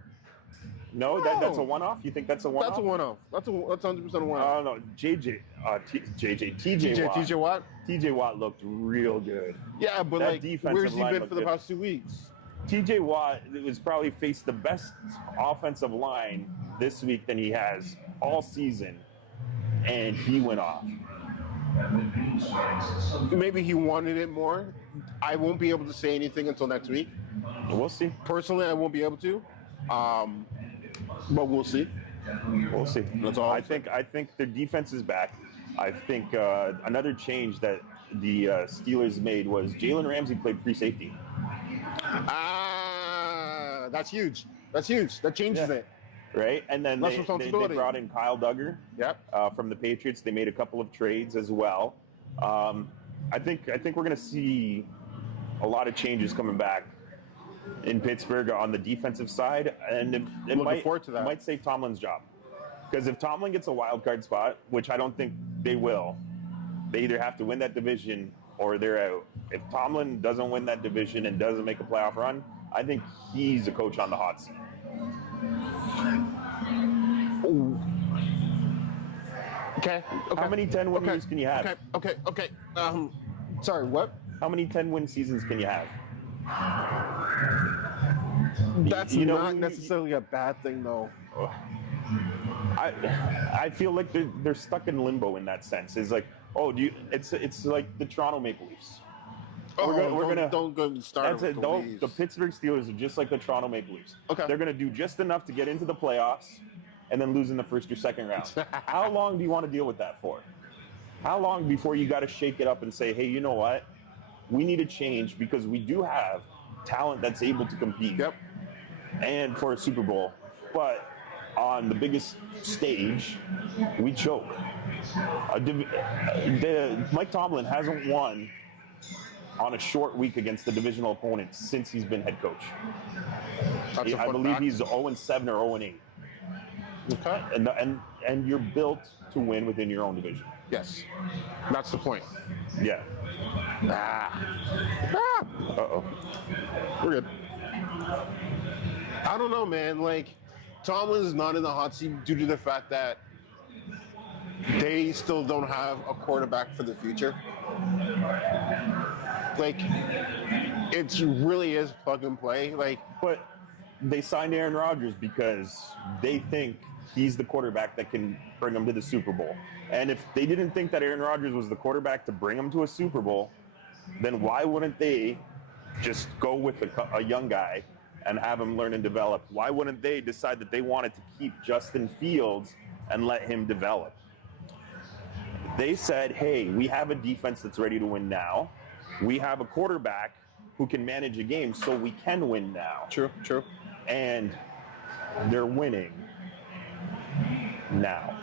No, that's a one-off. You think that's a one-off? that's a one-off. That's 100% a one-off. Oh no, TJ Watt. TJ Watt. TJ Watt looked real good. Yeah, but That like, defensive where's he line been looked for the good. past 2 weeks? TJ Watt has probably faced the best offensive line this week than he has all season, and he went off. Maybe he wanted it more. I won't be able to say anything until next week. We'll see. Personally, I won't be able to. But we'll see. We'll see. That's all I I'm saying. think their defense is back. I think another change that the Steelers made was Jalen Ramsey played free safety. That's huge. That's huge. That changes it. Right, and then Less they responsibility. brought in Kyle Duggar. Yep. From the Patriots. They made a couple of trades as well. I think we're going to see a lot of changes coming back in Pittsburgh on the defensive side, and it Looking forward to that. might save Tomlin's job. Because if Tomlin gets a wild card spot, which I don't think they will, they either have to win that division or they're out. If Tomlin doesn't win that division and doesn't make a playoff run, I think he's a coach on the hot seat. Okay. How many 10-win years can you have? Okay. Sorry, what? How many 10-win seasons can you have? That's not necessarily a bad thing, though. I feel like they're stuck in limbo in that sense. It's like, it's like the Toronto Maple Leafs. Don't go start. That's it. The Pittsburgh Steelers are just like the Toronto Maple Leafs. Okay. They're going to do just enough to get into the playoffs and then lose in the first or second round. How long do you want to deal with that for? How long before you got to shake it up and say, hey, you know what? We need a change because we do have talent that's able to compete. Yep. And for a Super Bowl. But on the biggest stage, we choke. Mike Tomlin hasn't won on a short week against the divisional opponents since he's been head coach. I believe he's 0-7 or 0-8. Okay. And you're built to win within your own division. Yes. That's the point. Yeah. Uh-oh. We're good. I don't know, man. Like, Tomlin is not in the hot seat due to the fact that they still don't have a quarterback for the future. Like, it really is plug and play. Like, but they signed Aaron Rodgers because they think he's the quarterback that can bring them to the Super Bowl. And if they didn't think that Aaron Rodgers was the quarterback to bring them to a Super Bowl, then why wouldn't they just go with a young guy and have him learn and develop? Why wouldn't they decide that they wanted to keep Justin Fields and let him develop? They said, hey, we have a defense that's ready to win now. We have a quarterback who can manage a game, so we can win now. True. And they're winning now.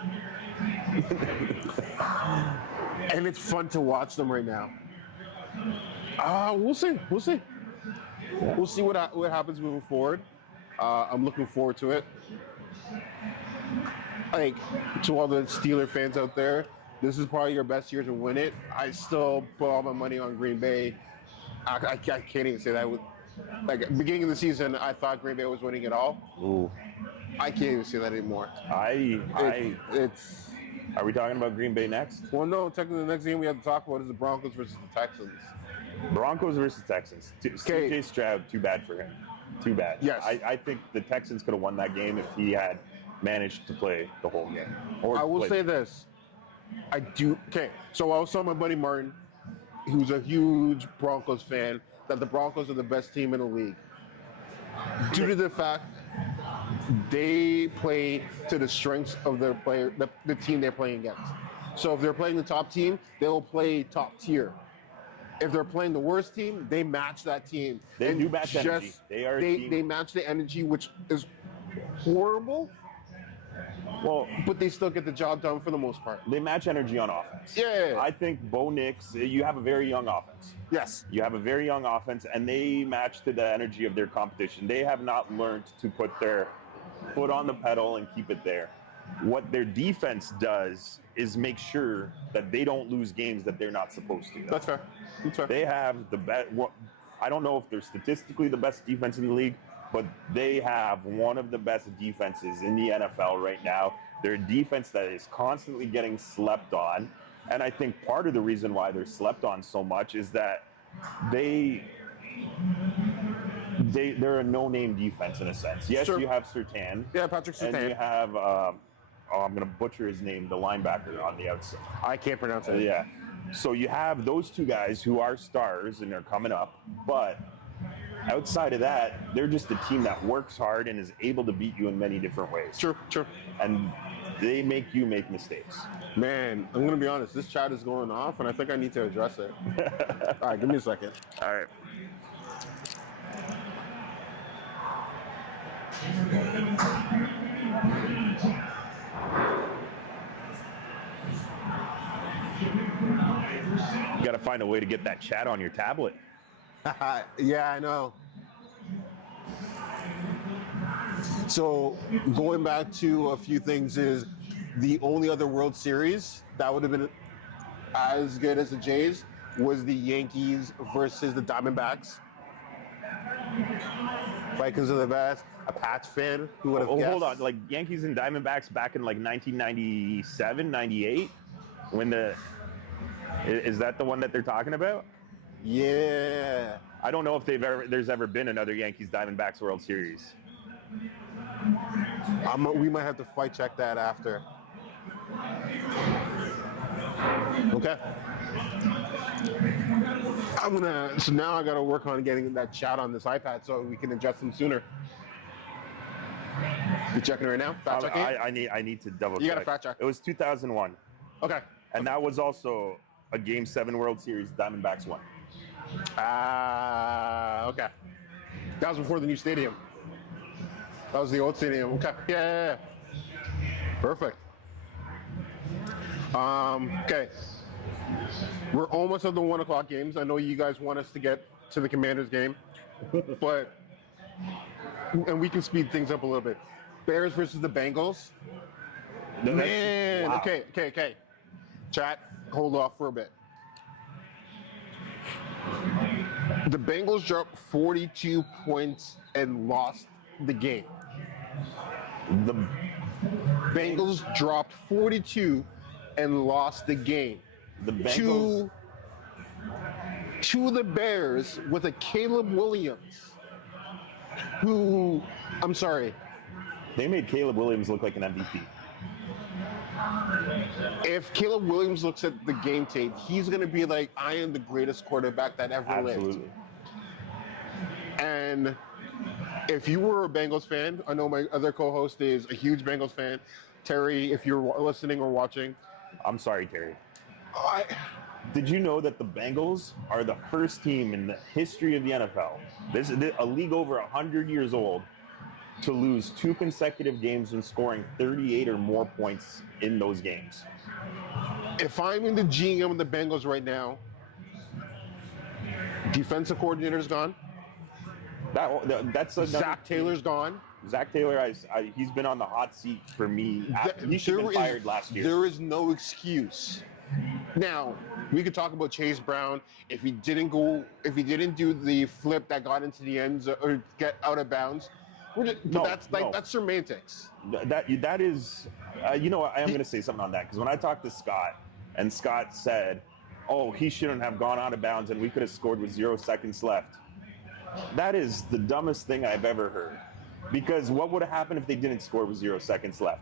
And it's fun to watch them right now. We'll see. We'll see what happens moving forward. I'm looking forward to it. Like, to all the Steeler fans out there, this is probably your best year to win it. I still put all my money on Green Bay. I can't even say that. Like, beginning of the season, I thought Green Bay was winning it all. Ooh. I can't even say that anymore. It's. Are we talking about Green Bay next? Well, no. Technically, the next game we have to talk about is the Broncos versus the Texans. Broncos versus Texans. C.J. Stroud, too bad for him. Too bad. Yes. I think the Texans could have won that game if he had managed to play the whole game. I will say this. I do. Okay, so I was telling my buddy Martin, who's a huge Broncos fan, that the Broncos are the best team in the league. Due to the fact they play to the strengths of their player, the team they're playing against. So if they're playing the top team, they will play top tier. If they're playing the worst team, they match that team. They do match energy. They are a team. They match the energy, which is horrible. Well, but they still get the job done for the most part. they match energy on offense. Yeah. I think Bo Nix, you have a very young offense. Yes. You have a very young offense, and they match to the energy of their competition. They have not learned to put their foot on the pedal and keep it there. What their defense does is make sure that they don't lose games that they're not supposed to. That's fair. That's fair. They have the best. I don't know if they're statistically the best defense in the league, but they have one of the best defenses in the NFL right now. They're a defense that is constantly getting slept on. And I think part of the reason why they're slept on so much is that they're a no-name defense in a sense. Yes, Sure. You have Surtain. Yeah, Patrick Surtain. And you have, I'm going to butcher his name, the linebacker on the outside. I can't pronounce it. Yeah. So you have those two guys who are stars and they're coming up, but outside of that, they're just a team that works hard and is able to beat you in many different ways. Sure. And they make you make mistakes. Man, I'm going to be honest. This chat is going off, and I think I need to address it. All right, give me a second. All right. You got to find a way to get that chat on your tablet. Yeah, I know. So going back to a few things is the only other World Series that would have been as good as the Jays was the Yankees versus the Diamondbacks. Vikings are the best. A Pats fan who would have guessed. Hold on, like Yankees and Diamondbacks back in like 1997, 98, when is that the one that they're talking about? Yeah. I don't know if there's ever been another Yankees Diamondbacks World Series. We might have to fight check that after. Okay. So now I got to work on getting that chat on this iPad so we can adjust them sooner. You checking right now? Fact checking? I need to double check. You got to fact check. It was 2001. Okay. And that was also a Game 7 World Series Diamondbacks won. Okay. That was before the new stadium. That was the old stadium. Okay. Yeah. Perfect. Okay. We're almost at the 1 o'clock games. I know you guys want us to get to the Commanders game, and we can speed things up a little bit. Bears versus the Bengals. Man. Wow. Okay. Chat, hold off for a bit. The Bengals dropped 42 points and lost the game. The Bengals dropped 42 and lost the game. The Bengals to the Bears with a Caleb Williams, who, I'm sorry, they made Caleb Williams look like an MVP. if Caleb Williams looks at the game tape, he's going to be like, I am the greatest quarterback that ever Absolutely. lived. And if you were a Bengals fan, I know my other co-host is a huge Bengals fan. Terry, if you're listening or watching. I'm sorry, Terry. Did you know that the Bengals are the first team in the history of the NFL, this is a league over 100 years old, to lose 2 consecutive games and scoring 38 or more points in those games? If I'm in the GM of the Bengals right now, defensive coordinator's gone. That's Zach Taylor's gone. Zach Taylor, he's been on the hot seat for me. He should have been fired last year. There is no excuse. Now, we could talk about Chase Brown. If he didn't do the flip that got into the end zone or get out of bounds, that's semantics. That is, you know what, I am going to say something on that, because when I talked to Scott, and Scott said, oh, he shouldn't have gone out of bounds and we could have scored with 0 seconds left. That is the dumbest thing I've ever heard. Because what would have happened if they didn't score with 0 seconds left?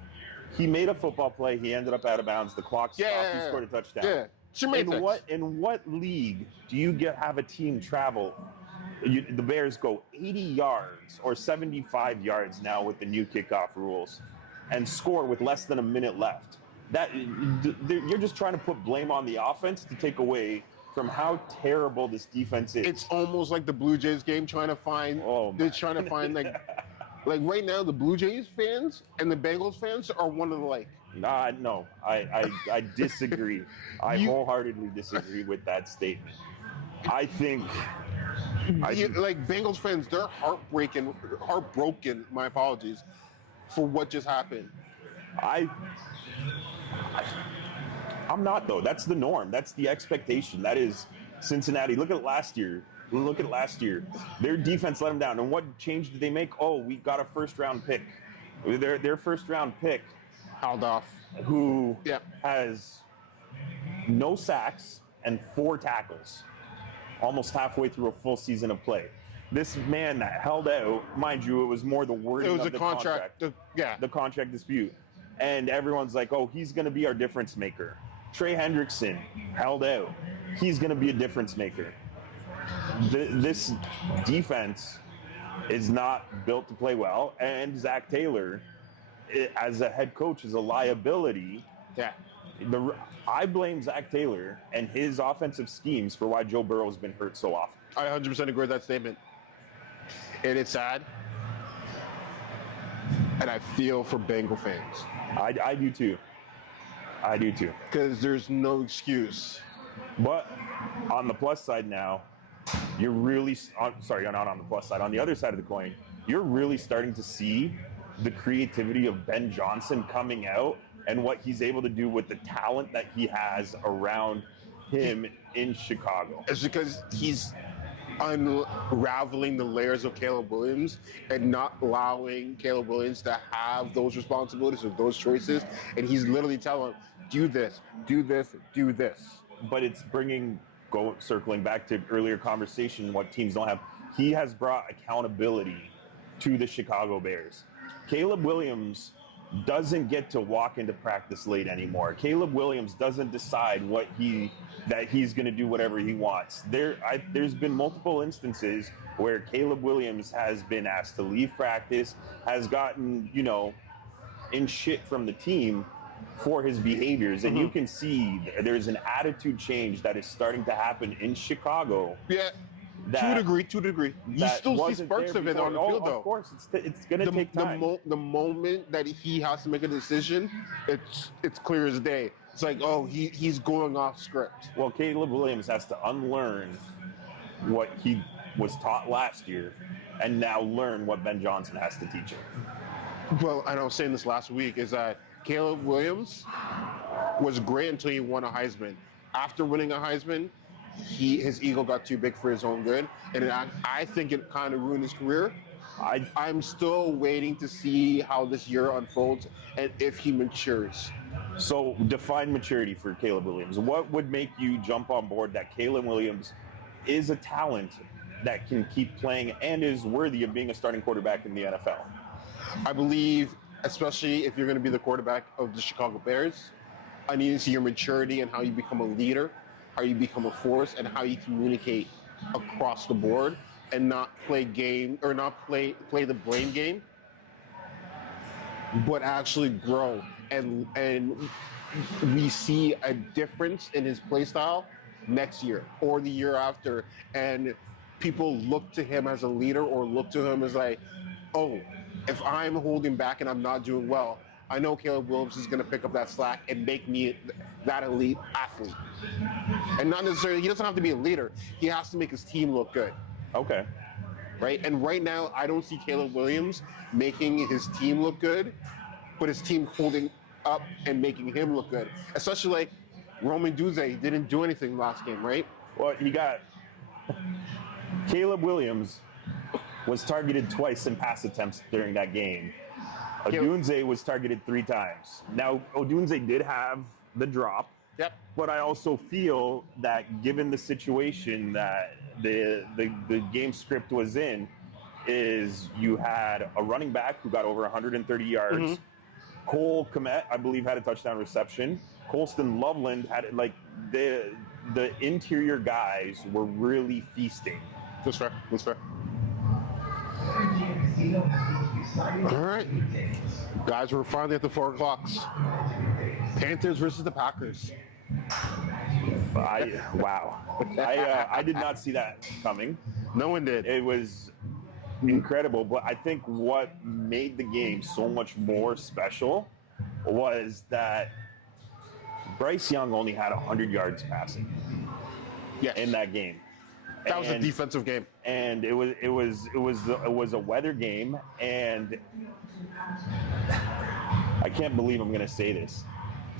He made a football play. He ended up out of bounds. The clock stopped. He scored a touchdown. Yeah. In what league do you have a team travel? The Bears go 80 yards or 75 yards now with the new kickoff rules and score with less than a minute left. You're just trying to put blame on the offense to take away from how terrible this defense is. It's almost like the Blue Jays game, trying to find like Like right now, the Blue Jays fans and the Bengals fans are one and alike. No, I disagree. I wholeheartedly disagree with that statement. I think Like Bengals fans, they're heartbroken. My apologies for what just happened. I'm not, though. That's the norm. That's the expectation. That is Cincinnati. Look at last year. Their defense let them down. And what change did they make? Oh, we got a first-round pick. Their first-round pick, Haldoff, who has no sacks and 4 tackles, almost halfway through a full season of play. This man that held out, mind you, it was more the wording of the contract. The contract dispute. And everyone's like, oh, he's going to be our difference maker. Trey Hendrickson held out. He's going to be a difference maker. This defense is not built to play well. And Zach Taylor, as a head coach, is a liability. Yeah. I blame Zach Taylor and his offensive schemes for why Joe Burrow has been hurt so often. I 100% agree with that statement. And it's sad. And I feel for Bengal fans. I do too. Because there's no excuse. But on the plus side now, you're really, not on the plus side, on the other side of the coin, you're really starting to see the creativity of Ben Johnson coming out and what he's able to do with the talent that he has around him in Chicago. It's because he's unraveling the layers of Caleb Williams and not allowing Caleb Williams to have those responsibilities or those choices. And he's literally telling him, do this, do this, do this. But it's circling back to earlier conversation, what teams don't have. He has brought accountability to the Chicago Bears. Caleb Williams doesn't get to walk into practice late anymore. Caleb Williams doesn't decide that he's going to do whatever he wants. There's been multiple instances where Caleb Williams has been asked to leave practice, has gotten, in shit from the team for his behaviors. And you can see there's an attitude change that is starting to happen in Chicago. Yeah. To a degree. You still see sparks of it on the field, though. Of course, it's going to take time. The moment that he has to make a decision, it's clear as day. It's like, oh, he's going off script. Well, Caleb Williams has to unlearn what he was taught last year and now learn what Ben Johnson has to teach him. Well, and I was saying this last week, is that Caleb Williams was great until he won a Heisman. After winning a Heisman, his ego got too big for his own good, and I think it kind of ruined his career. I'm still waiting to see how this year unfolds and if he matures. So define maturity for Caleb Williams. What would make you jump on board that Caleb Williams is a talent that can keep playing and is worthy of being a starting quarterback in the NFL? I believe, especially if you're going to be the quarterback of the Chicago Bears, I need to see your maturity and how you become a leader, how you become a force, and how you communicate across the board and not play the blame game, but actually grow. And we see a difference in his play style next year or the year after, and people look to him as a leader or look to him as like, oh, if I'm holding back and I'm not doing well, I know Caleb Williams is going to pick up that slack and make me that elite athlete. And not necessarily, he doesn't have to be a leader. He has to make his team look good. Okay. Right? And right now, I don't see Caleb Williams making his team look good, but his team holding up and making him look good. Especially like Roman Duze didn't do anything last game, right? Well, Caleb Williams was targeted twice in pass attempts during that game. Odunze was targeted 3 times. Now, Odunze did have the drop. Yep. But I also feel that given the situation that the game script was in, is you had a running back who got over 130 yards. Mm-hmm. Cole Kmet, I believe, had a touchdown reception. Colston Loveland had the interior guys were really feasting. That's fair. All right. Guys, we're finally at the 4 o'clocks. Panthers versus the Packers. Wow. I did not see that coming. No one did. It was incredible. But I think what made the game so much more special was that Bryce Young only had 100 yards passing Yes. in that game. That was a defensive game. And it was a weather game, and I can't believe I'm going to say this.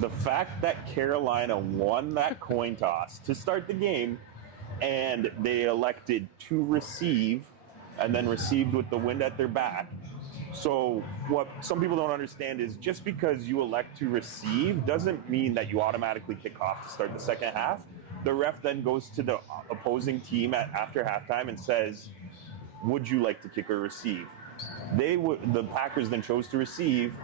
The fact that Carolina won that coin toss to start the game, and they elected to receive, and then received with the wind at their back. So what some people don't understand is just because you elect to receive doesn't mean that you automatically kick off to start the second half. The ref then goes to the opposing team after halftime and says, would you like to kick or receive? The Packers then chose to receive,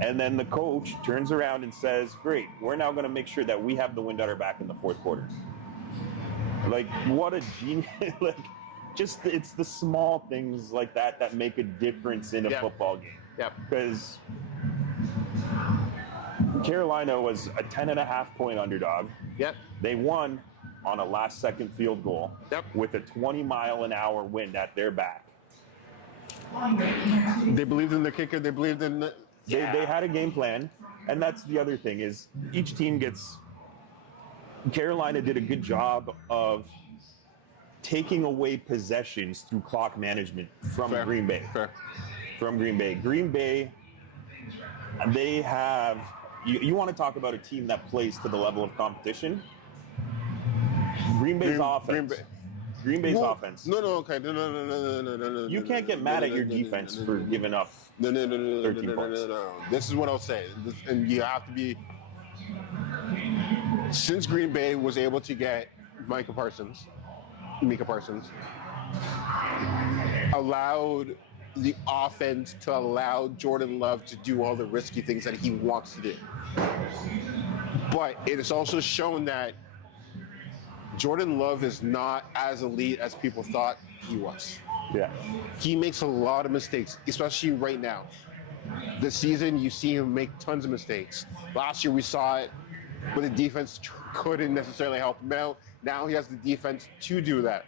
and then the coach turns around and says, great, we're now going to make sure that we have the wind at our back in the fourth quarter. Like, what a genius. Like, just, it's the small things like that that make a difference in a football game. Yeah. Because Carolina was a 10.5-point underdog. Yep. They won on a last-second field goal with a 20-mile-an-hour wind at their back. They believed in the kicker. They believed in the... They had a game plan, and that's the other thing is each team gets... Carolina did a good job of taking away possessions through clock management from Green Bay. From Green Bay. Green Bay, they have... You want to talk about a team that plays to the level of competition? Green Bay's offense. Green Bay's offense. No. You can't get mad at your defense for giving up 13 points. This is what I'll say. And you have to be... Since Green Bay was able to get Micah Parsons, allowed the offense to allow Jordan Love to do all the risky things that he wants to do. But it is also shown that Jordan Love is not as elite as people thought he was. Yeah. He makes a lot of mistakes, especially right now. This season, you see him make tons of mistakes. Last year, we saw it, but the defense couldn't necessarily help him out. Now he has the defense to do that.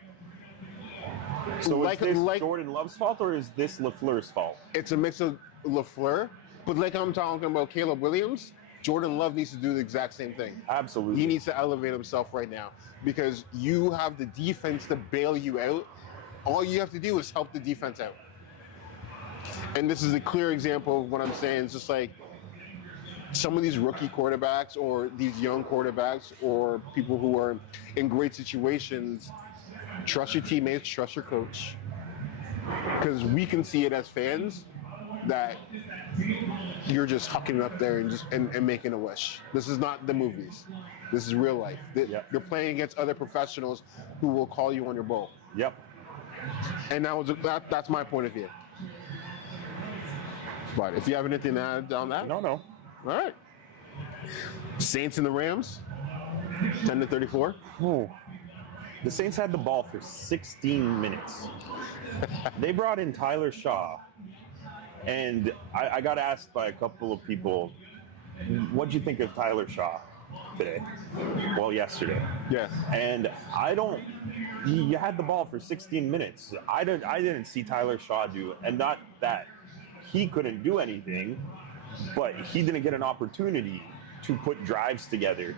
So is this Jordan Love's fault, or is this LaFleur's fault? It's a mix of LaFleur, but like I'm talking about Caleb Williams, Jordan Love needs to do the exact same thing. Absolutely. He needs to elevate himself right now because you have the defense to bail you out. All you have to do is help the defense out. And this is a clear example of what I'm saying. It's just like some of these rookie quarterbacks or these young quarterbacks or people who are in great situations, trust your teammates, trust your coach. Because we can see it as fans that you're just hucking up there and making a wish. This is not the movies. This is real life. You're playing against other professionals who will call you on your bull. Yep. And that's my point of view. But if you have anything to add on that? No. All right. Saints and the Rams, 10-34. Oh. The Saints had the ball for 16 minutes. They brought in Tyler Shaw. And I got asked by a couple of people, what'd you think of Tyler Shaw today? Well, yesterday. Yeah. And you had the ball for 16 minutes. I didn't see Tyler Shaw do it. And not that he couldn't do anything, but he didn't get an opportunity to put drives together.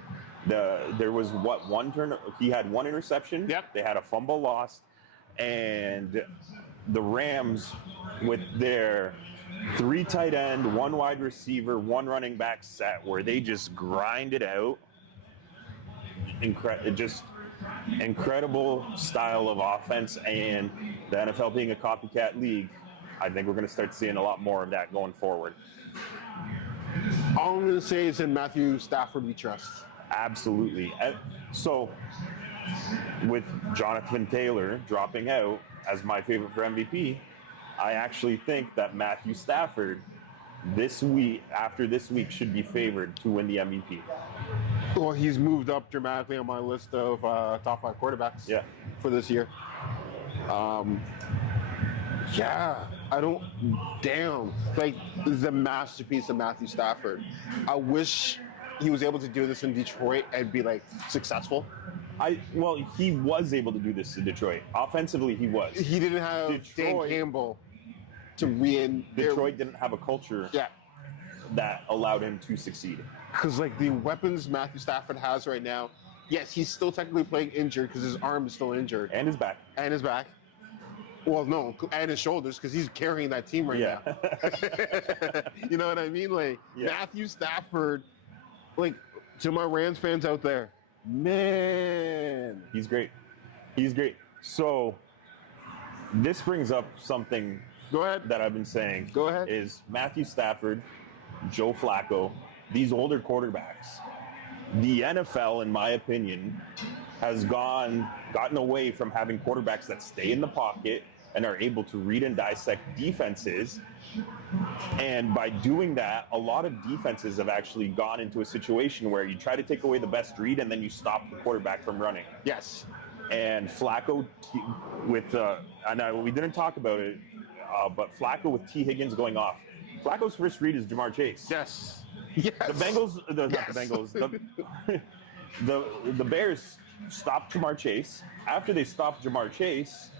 There was he had one interception. Yep. They had a fumble lost. And the Rams, with their 3 tight end, 1 wide receiver, 1 running back set, where they just grind it out. Incredible style of offense, and the NFL being a copycat league, I think we're going to start seeing a lot more of that going forward. All I'm going to say is in Matthew Stafford we trust. Absolutely. So, with Jonathan Taylor dropping out as my favorite for MVP, I actually think that Matthew Stafford after this week should be favored to win the MVP. Well, he's moved up dramatically on my list of top 5 quarterbacks for this year. The masterpiece of Matthew Stafford. I wish he was able to do this in Detroit and be like successful. Well, he was able to do this to Detroit. Offensively, he was. He didn't have Detroit- Dan Campbell to re-in. Detroit didn't have a culture Yeah. that allowed him to succeed. Because like the weapons Matthew Stafford has right now, yes, he's still technically playing injured because his arm is still injured And his back. and his back. Well, no, and his shoulders because he's carrying that team right Yeah. now. You know what I mean? Like Yeah. Matthew Stafford, like to my Rams fans out there, man, He's great. He's great. So this brings up something go ahead. that I've been saying. Go ahead. Is Matthew Stafford, Joe Flacco, these older quarterbacks. The NFL, in my opinion, has gotten away from having quarterbacks that stay in the pocket and are able to read and dissect defenses. And by doing that, a lot of defenses have actually gone into a situation where you try to take away the best read and then you stop the quarterback from running. Yes. And Flacco we didn't talk about it, but Flacco with T. Higgins going off. Flacco's first read is Jamar Chase. Yes. Yes. The Bengals, not Yes. the Bengals, the Bears stopped Jamar Chase. After they stopped Jamar Chase,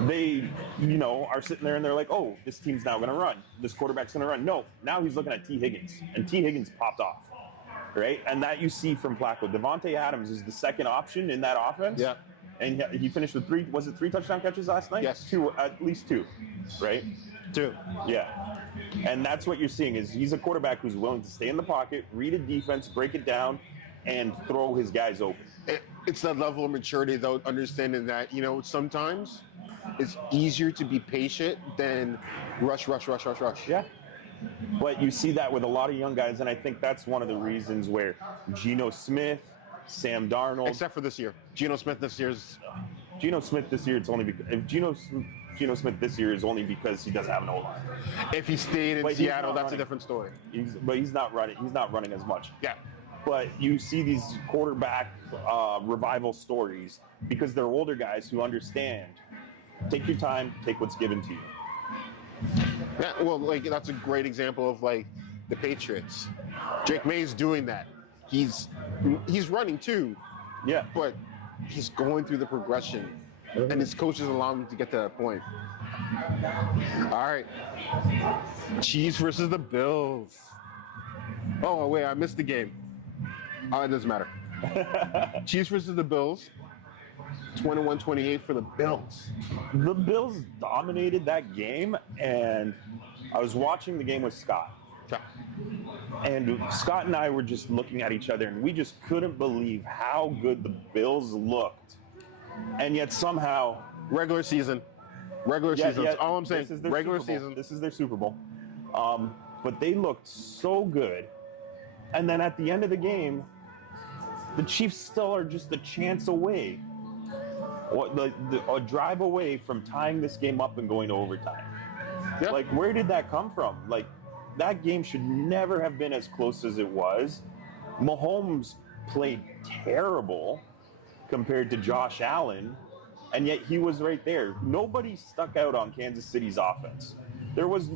they, are sitting there and they're like, oh, this team's now going to run. This quarterback's going to run. No, now he's looking at T. Higgins, and T. Higgins popped off, right? And that you see from Flacco. Devontae Adams is the second option in that offense. Yeah. And he finished with three touchdown catches last night? Yes. At least two, right? Two. Yeah. And that's what you're seeing is he's a quarterback who's willing to stay in the pocket, read a defense, break it down, and throw his guys open. It's that level of maturity, though, understanding that, sometimes it's easier to be patient than rush. Yeah. But you see that with a lot of young guys, and I think that's one of the reasons where Geno Smith, Sam Darnold. Except for this year. Geno Smith this year's. Geno Smith this year, it's only because if Geno Smith this year is only because he doesn't have an O-line. If he stayed in But he's Seattle, not that's running. a different story. But he's not running. He's not running as much. Yeah. But you see these quarterback revival stories because they're older guys who understand. Take your time. Take what's given to you. Yeah, well, that's a great example of the Patriots. Drake May's doing that. He's running too, Yeah. but he's going through the progression, and his coaches allow him to get to that point. All right, Chiefs versus the Bills. Oh wait, I missed the game. Oh, it doesn't matter. Chiefs versus the Bills. 21-28 for the Bills. The Bills dominated that game, and I was watching the game with Scott. Yeah. And Scott and I were just looking at each other, and we just couldn't believe how good the Bills looked. And yet somehow... Regular season. That's all I'm saying. This is their Regular Super Bowl. season. This is their Super Bowl. But they looked so good. And then at the end of the game, the Chiefs still are just a chance away. A drive away from tying this game up and going to overtime. Yep. Like, where did that come from? Like, that game should never have been as close as it was. Mahomes played terrible compared to Josh Allen, and yet he was right there. Nobody stuck out on Kansas City's offense. There was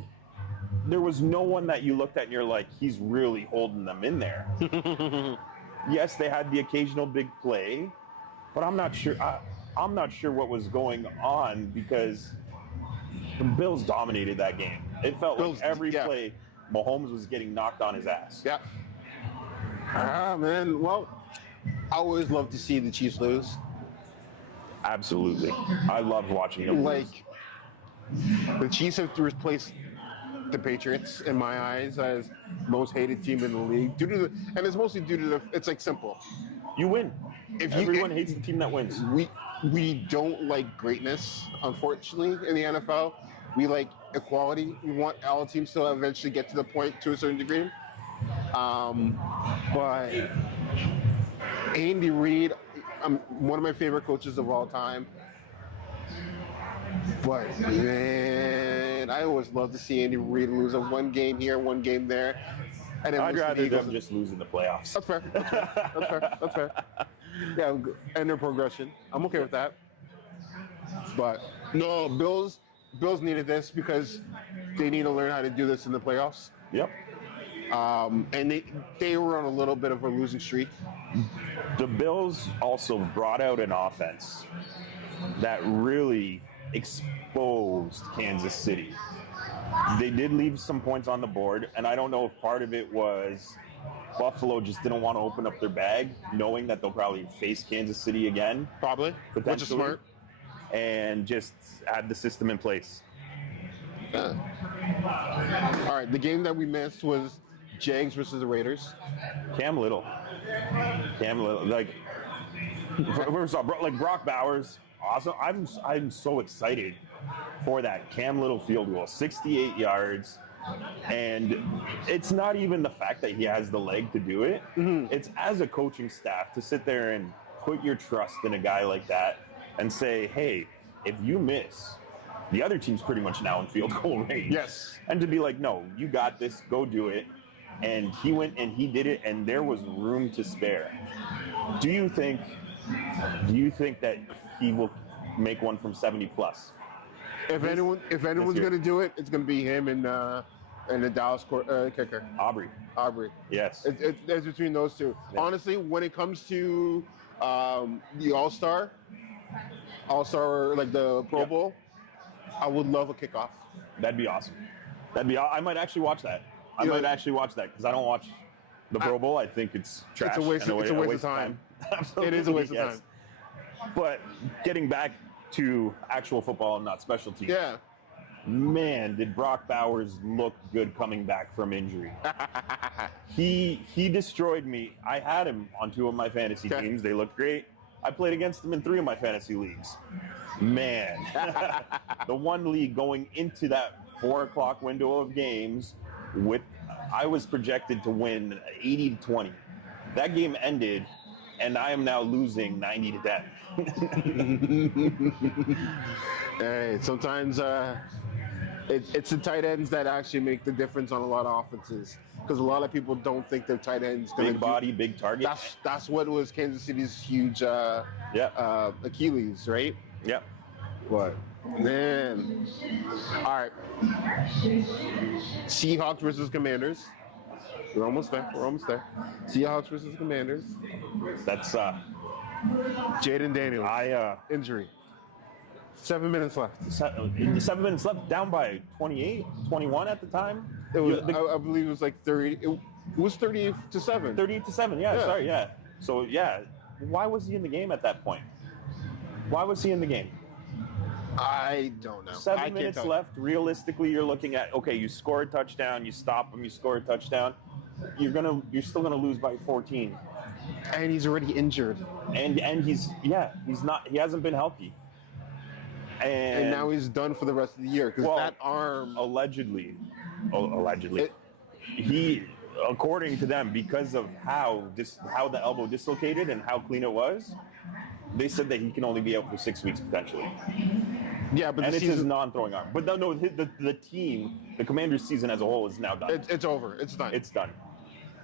no one that you looked at and you're like, he's really holding them in there. Yes, they had the occasional big play, but I'm not sure. I'm not sure what was going on because the Bills dominated that game. It felt Bills, like every yeah. play, Mahomes was getting knocked on his ass. Yeah. Man. Well, I always love to see the Chiefs lose. Absolutely. I love watching them lose. The Chiefs have replaced the Patriots, in my eyes, as most hated team in the league. And it's mostly due to it's simple. You win. Everyone hates the team that wins. We don't like greatness, unfortunately, in the NFL. We like equality. We want all teams to eventually get to the point to a certain degree. But Andy Reid, one of my favorite coaches of all time. But man, I always love to see Andy Reid lose a one game here, one game there. And I'd rather them just lose in the playoffs. That's fair. That's fair. Yeah, and their progression. I'm okay with that. But no, Bills needed this because they need to learn how to do this in the playoffs. Yep. And they were on a little bit of a losing streak. The Bills also brought out an offense that really exposed Kansas City. They did leave some points on the board, and I don't know if part of it was Buffalo just didn't want to open up their bag, knowing that they'll probably face Kansas City again. Probably, which is smart. And just had the system in place. All right, the game that we missed was Jags versus the Raiders. Cam Little, like first off, like Brock Bowers, awesome. I'm so excited for that Cam Little field goal, 68 yards, and it's not even the fact that he has the leg to do it. Mm-hmm. It's as a coaching staff to sit there and put your trust in a guy like that and say, hey, if you miss, the other team's pretty much now in field goal range. Yes. And to be like, no, you got this, go do it. And he went and he did it, and there was room to spare. Do you think that he will make one from 70 plus? If anyone's going to do it, it's going to be him and the Dallas kicker. Aubrey. Yes. It's between those two. Yeah. Honestly, when it comes to the All-Star, like the Pro Bowl, I would love a kickoff. That'd be awesome. I might actually watch that. I might actually watch that because I don't watch the Pro Bowl. I think it's trash. It's a waste of time. Absolutely, it is a waste of time. But getting back to actual football and not special teams. Yeah. Man, did Brock Bowers look good coming back from injury. He destroyed me. I had him on 2 of my fantasy teams. They looked great. I played against him in 3 of my fantasy leagues. Man, the one league going into that 4 o'clock window of games, I was projected to win 80-20. That game ended, and I am now losing 90-10. Hey, sometimes it's the tight ends that actually make the difference on a lot of offenses, because a lot of people don't think their tight ends big body, big target. That's what was Kansas City's huge Achilles, right? Yep. But man, all right. Seahawks versus Commanders. We're almost there. Seahawks versus Commanders. That's Jaden Daniels. Injury. 7 minutes left. 7 minutes left, down by 28, 21 at the time. It was, I believe it was like 30. It was 38-7. 38-7, yeah, sorry, yeah. So, yeah, why was he in the game at that point? Why was he in the game? I don't know. 7 minutes left. Realistically, you're looking at, okay, you score a touchdown, you stop him, you score a touchdown. You're still gonna lose by 14. And he's already injured. And he hasn't been healthy. And now he's done for the rest of the year because that arm allegedly, he, according to them, because of how the elbow dislocated and how clean it was, they said that he can only be out for 6 weeks potentially. Yeah, but it's his non-throwing arm. But no, the team, the Commanders' season as a whole is now done. It's over. It's done. It's done.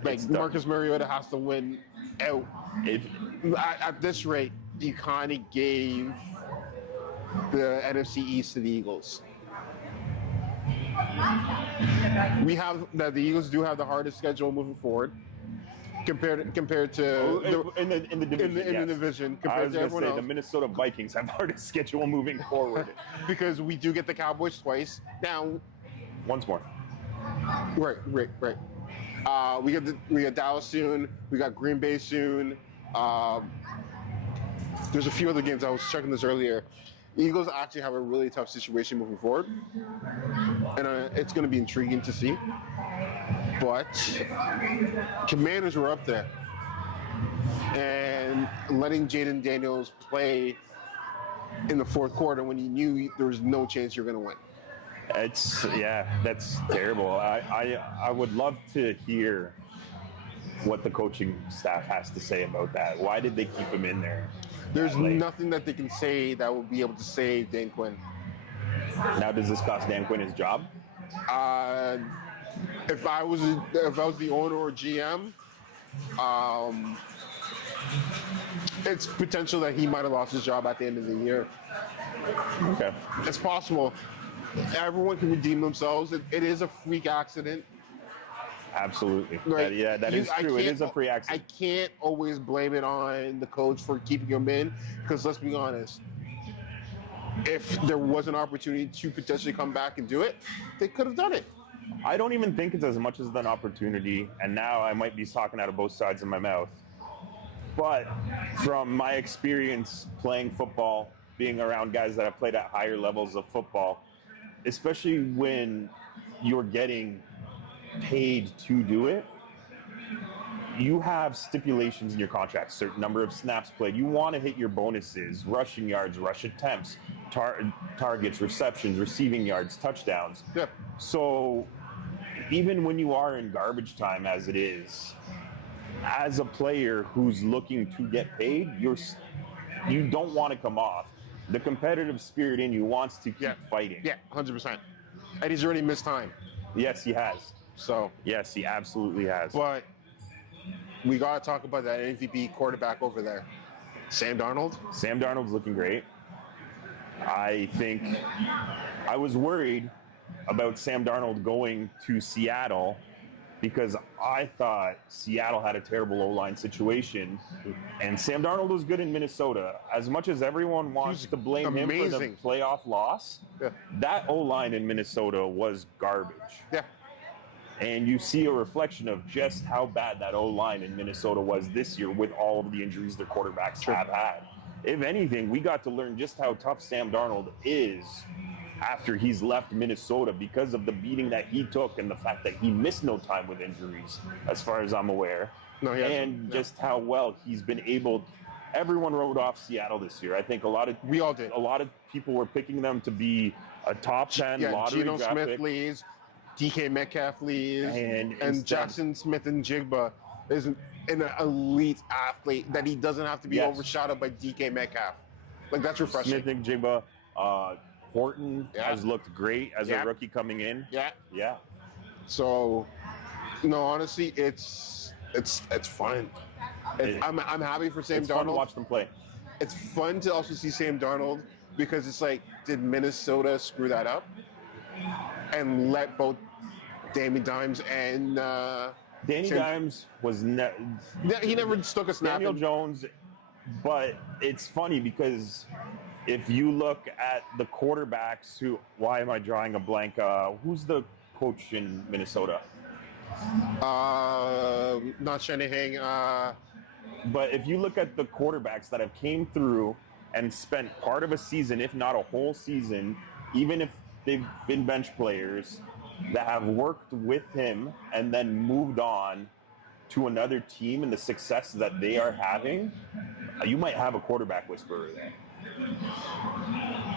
Like Marcus Mariota has to win out. At this rate, you kind of gave the NFC East to the Eagles. The Eagles do have the hardest schedule moving forward compared to in the division compared to everyone else. The Minnesota Vikings have the hardest schedule moving forward because we do get the Cowboys twice now. Once more. Right. We got Dallas soon. We got Green Bay soon. There's a few other games. I was checking this earlier. Eagles actually have a really tough situation moving forward, and it's going to be intriguing to see. But Commanders were up there, and letting Jaden Daniels play in the fourth quarter when you knew there was no chance you're going to win. That's terrible. I would love to hear what the coaching staff has to say about that. Why did they keep him in there? There's nothing that they can say that will be able to save Dan Quinn. Now, does this cost Dan Quinn his job? If I was the owner or GM, it's potential that he might have lost his job at the end of the year. Okay, it's possible. Everyone can redeem themselves. It is a freak accident. Absolutely. Right. That is true. It is a free I accident. can't always blame it on the coach for keeping him in, because let's be honest, if there was an opportunity to potentially come back and do it, they could have done it. I don't even think it's as much as an opportunity, and now I might be talking out of both sides of my mouth. But from my experience playing football, being around guys that have played at higher levels of football, especially when you're getting paid to do it, you have stipulations in your contract, certain number of snaps played. You want to hit your bonuses, rushing yards, rush attempts, targets, receptions, receiving yards, touchdowns. Yeah. So even when you are in garbage time as it is, as a player who's looking to get paid, you don't want to come off. The competitive spirit in you wants to keep fighting. Yeah, 100%. And he's already missed time. Yes, he has. So, Yes, he absolutely has. but we got to talk about that MVP quarterback over there, Sam Darnold. Sam Darnold's looking great. I think I was worried about Sam Darnold going to Seattle because I thought Seattle had a terrible O-line situation, and Sam Darnold was good in Minnesota. As much as everyone wants to blame him for the playoff loss, that O-line in Minnesota was garbage. Yeah. And you see a reflection of just how bad that O-line in Minnesota was this year with all of the injuries their quarterbacks have had. If anything, we got to learn just how tough Sam Darnold is after he's left Minnesota because of the beating that he took and the fact that he missed no time with injuries, as far as I'm aware. No, he hasn't. And just how well he's been able. Everyone wrote off Seattle this year. I think we all did. A lot of people were picking them to be a top 10 lottery Geno draft Smith pick. leaves, DK Metcalf leaves, And and Jackson Smith and Jigba is an elite athlete that he doesn't have to be overshadowed by DK Metcalf. Like, that's refreshing. Smith and Jigba, Horton has looked great as a rookie coming in. Yeah. So, no, honestly, it's fun. I'm happy for Sam Darnold. It's fun to watch them play. It's fun to also see Sam Darnold because it's like, did Minnesota screw that up and let both Danny Dimes and Danny Dimes was he never stuck a snap. Daniel Jones, but it's funny because if you look at the quarterbacks why am I drawing a blank? Who's the coach in Minnesota? Not Shanahan. But if you look at the quarterbacks that have came through and spent part of a season, if not a whole season, even if they've been bench players, that have worked with him and then moved on to another team and the success that they are having, you might have a quarterback whisperer there.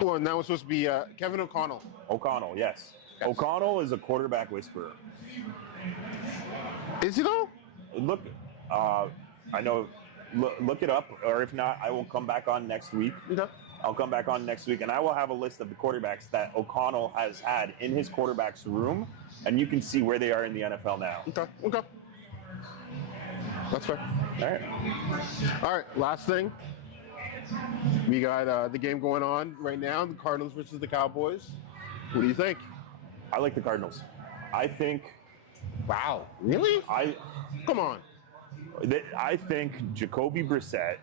Well, and that was supposed to be Kevin O'Connell. O'Connell, yes. O'Connell is a quarterback whisperer. Is he though? Look, I know. Look it up, or if not, I will come back on next week. Okay. I'll come back on next week, and I will have a list of the quarterbacks that O'Connell has had in his quarterback's room, and you can see where they are in the NFL now. Okay. That's fair. All right. Last thing. We got the game going on right now, the Cardinals versus the Cowboys. What do you think? I like the Cardinals. I think... Wow. Really? Come on. I think Jacoby Brissett,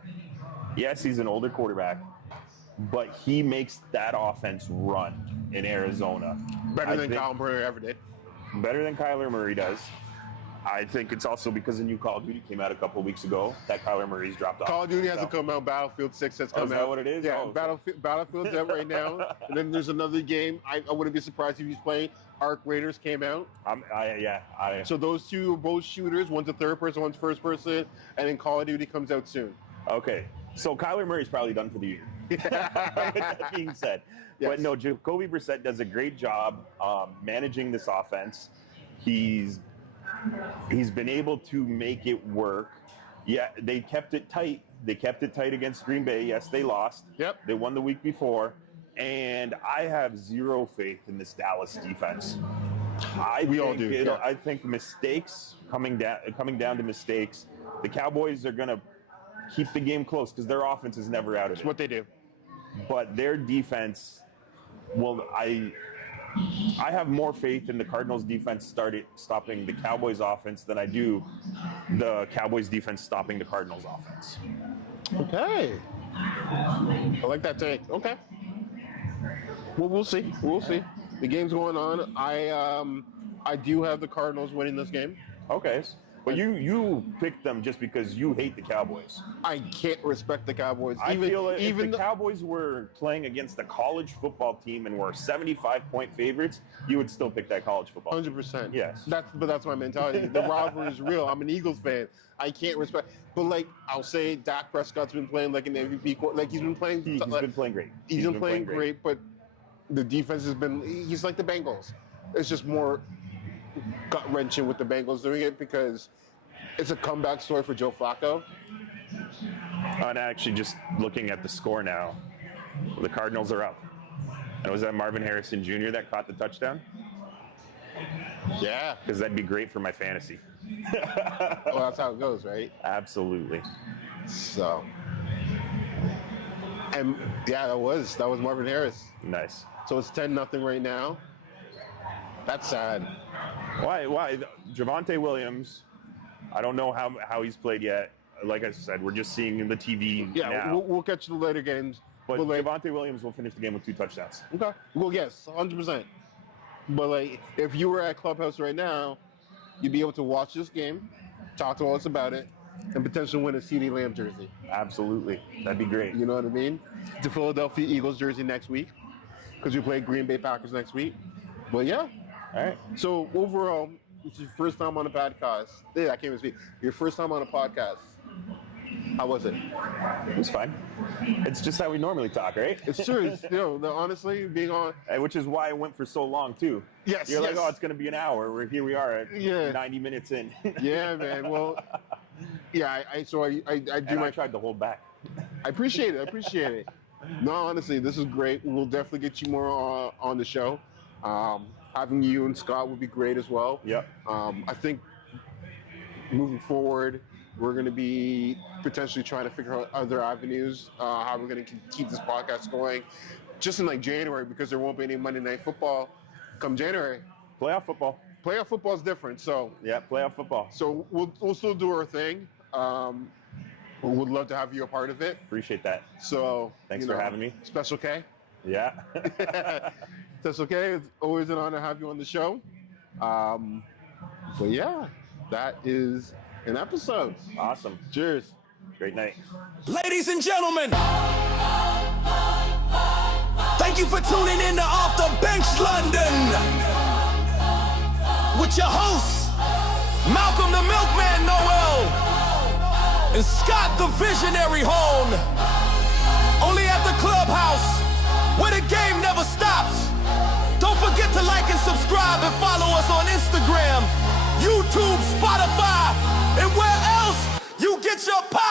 yes, he's an older quarterback, but he makes that offense run in Arizona. Better than Kyler Murray ever did. Better than Kyler Murray does. I think it's also because a new Call of Duty came out a couple of weeks ago that Kyler Murray's dropped off. Call of Duty hasn't come out. Battlefield 6 has come out. Is that what it is? Yeah, Oh, Battlefield's out right now. And then there's another game. I wouldn't be surprised if he's playing. Arc Raiders came out. So those two are both shooters. One's a third person, one's first person. And then Call of Duty comes out soon. Okay. So Kyler Murray's probably done for the year. That being said. Yes. But no, Jacoby Brissett does a great job managing this offense. He's been able to make it work. Yeah, they kept it tight. They kept it tight against Green Bay. Yes, they lost. Yep. They won the week before. And I have zero faith in this Dallas defense. We all do. Yeah. I think mistakes, coming down to mistakes, the Cowboys are going to keep the game close because their offense is never out of it. It's what they do. But their defense, well, I have more faith in the Cardinals defense stopping the Cowboys offense than I do the Cowboys defense stopping the Cardinals offense. Okay. I like that take. Okay. Well, we'll see. We'll see. The game's going on. I do have the Cardinals winning this game. Okay. But you picked them just because you hate the Cowboys. I can't respect the Cowboys. I feel that if the Cowboys were playing against a college football team and were 75-point favorites, you would still pick that college football team. 100%. Yes. But that's my mentality. The rivalry is real. I'm an Eagles fan. I can't respect. But like I'll say, Dak Prescott's been playing like an MVP. Like he's been playing. He's been playing great. He's been playing great. But the defense has been. He's like the Bengals. It's just more gut wrenching with the Bengals doing it because it's a comeback story for Joe Flacco. And actually, just looking at the score now, the Cardinals are up. And was that Marvin Harrison Jr. that caught the touchdown? Yeah. Because that'd be great for my fantasy. Well, that's how it goes, right? Absolutely. So, and yeah, that was Marvin Harris. Nice. So it's 10-0 right now. That's sad. Why? Javonte Williams, I don't know how he's played yet. Like I said, we're just seeing the TV now. We'll catch the later games. But Javonte Williams will finish the game with 2 touchdowns. Okay. Well, yes, 100%. But like, if you were at Clubhouse right now, you'd be able to watch this game, talk to us about it, and potentially win a CeeDee Lamb jersey. Absolutely. That'd be great. You know what I mean? The Philadelphia Eagles jersey next week, because we play Green Bay Packers next week. But yeah. All right. So overall, it's your first time on a podcast. Yeah, I can't even speak. Your first time on a podcast. How was it? It was fine. It's just how we normally talk, right? It's true. It's, honestly, being on... Which is why it went for so long, too. Yes, You're like, oh, it's going to be an hour. Here we are at 90 minutes in. Yeah, man. Well, yeah, I tried to hold back. I appreciate it. No, honestly, this is great. We'll definitely get you more on the show. Having you and Scott would be great as well. Yep. I think moving forward, we're going to be potentially trying to figure out other avenues, how we're going to keep this podcast going just in like January, because there won't be any Monday Night Football come January. Playoff football. Playoff football is different. So yeah, playoff football. So we'll still do our thing. Would love to have you a part of it. Appreciate that. So thanks for having me. Special K. Yeah. That's okay. It's always an honor to have you on the show. But yeah, that is an episode. Awesome. Cheers. Great night. Ladies and gentlemen, thank you for tuning in to Off the Bench London with your hosts, Malcolm the Milkman Noel and Scott the Visionary Hone. Only at the Clubhouse, where the game never stops. Don't forget to like and subscribe and follow us on Instagram, YouTube, Spotify, and where else you get your podcast.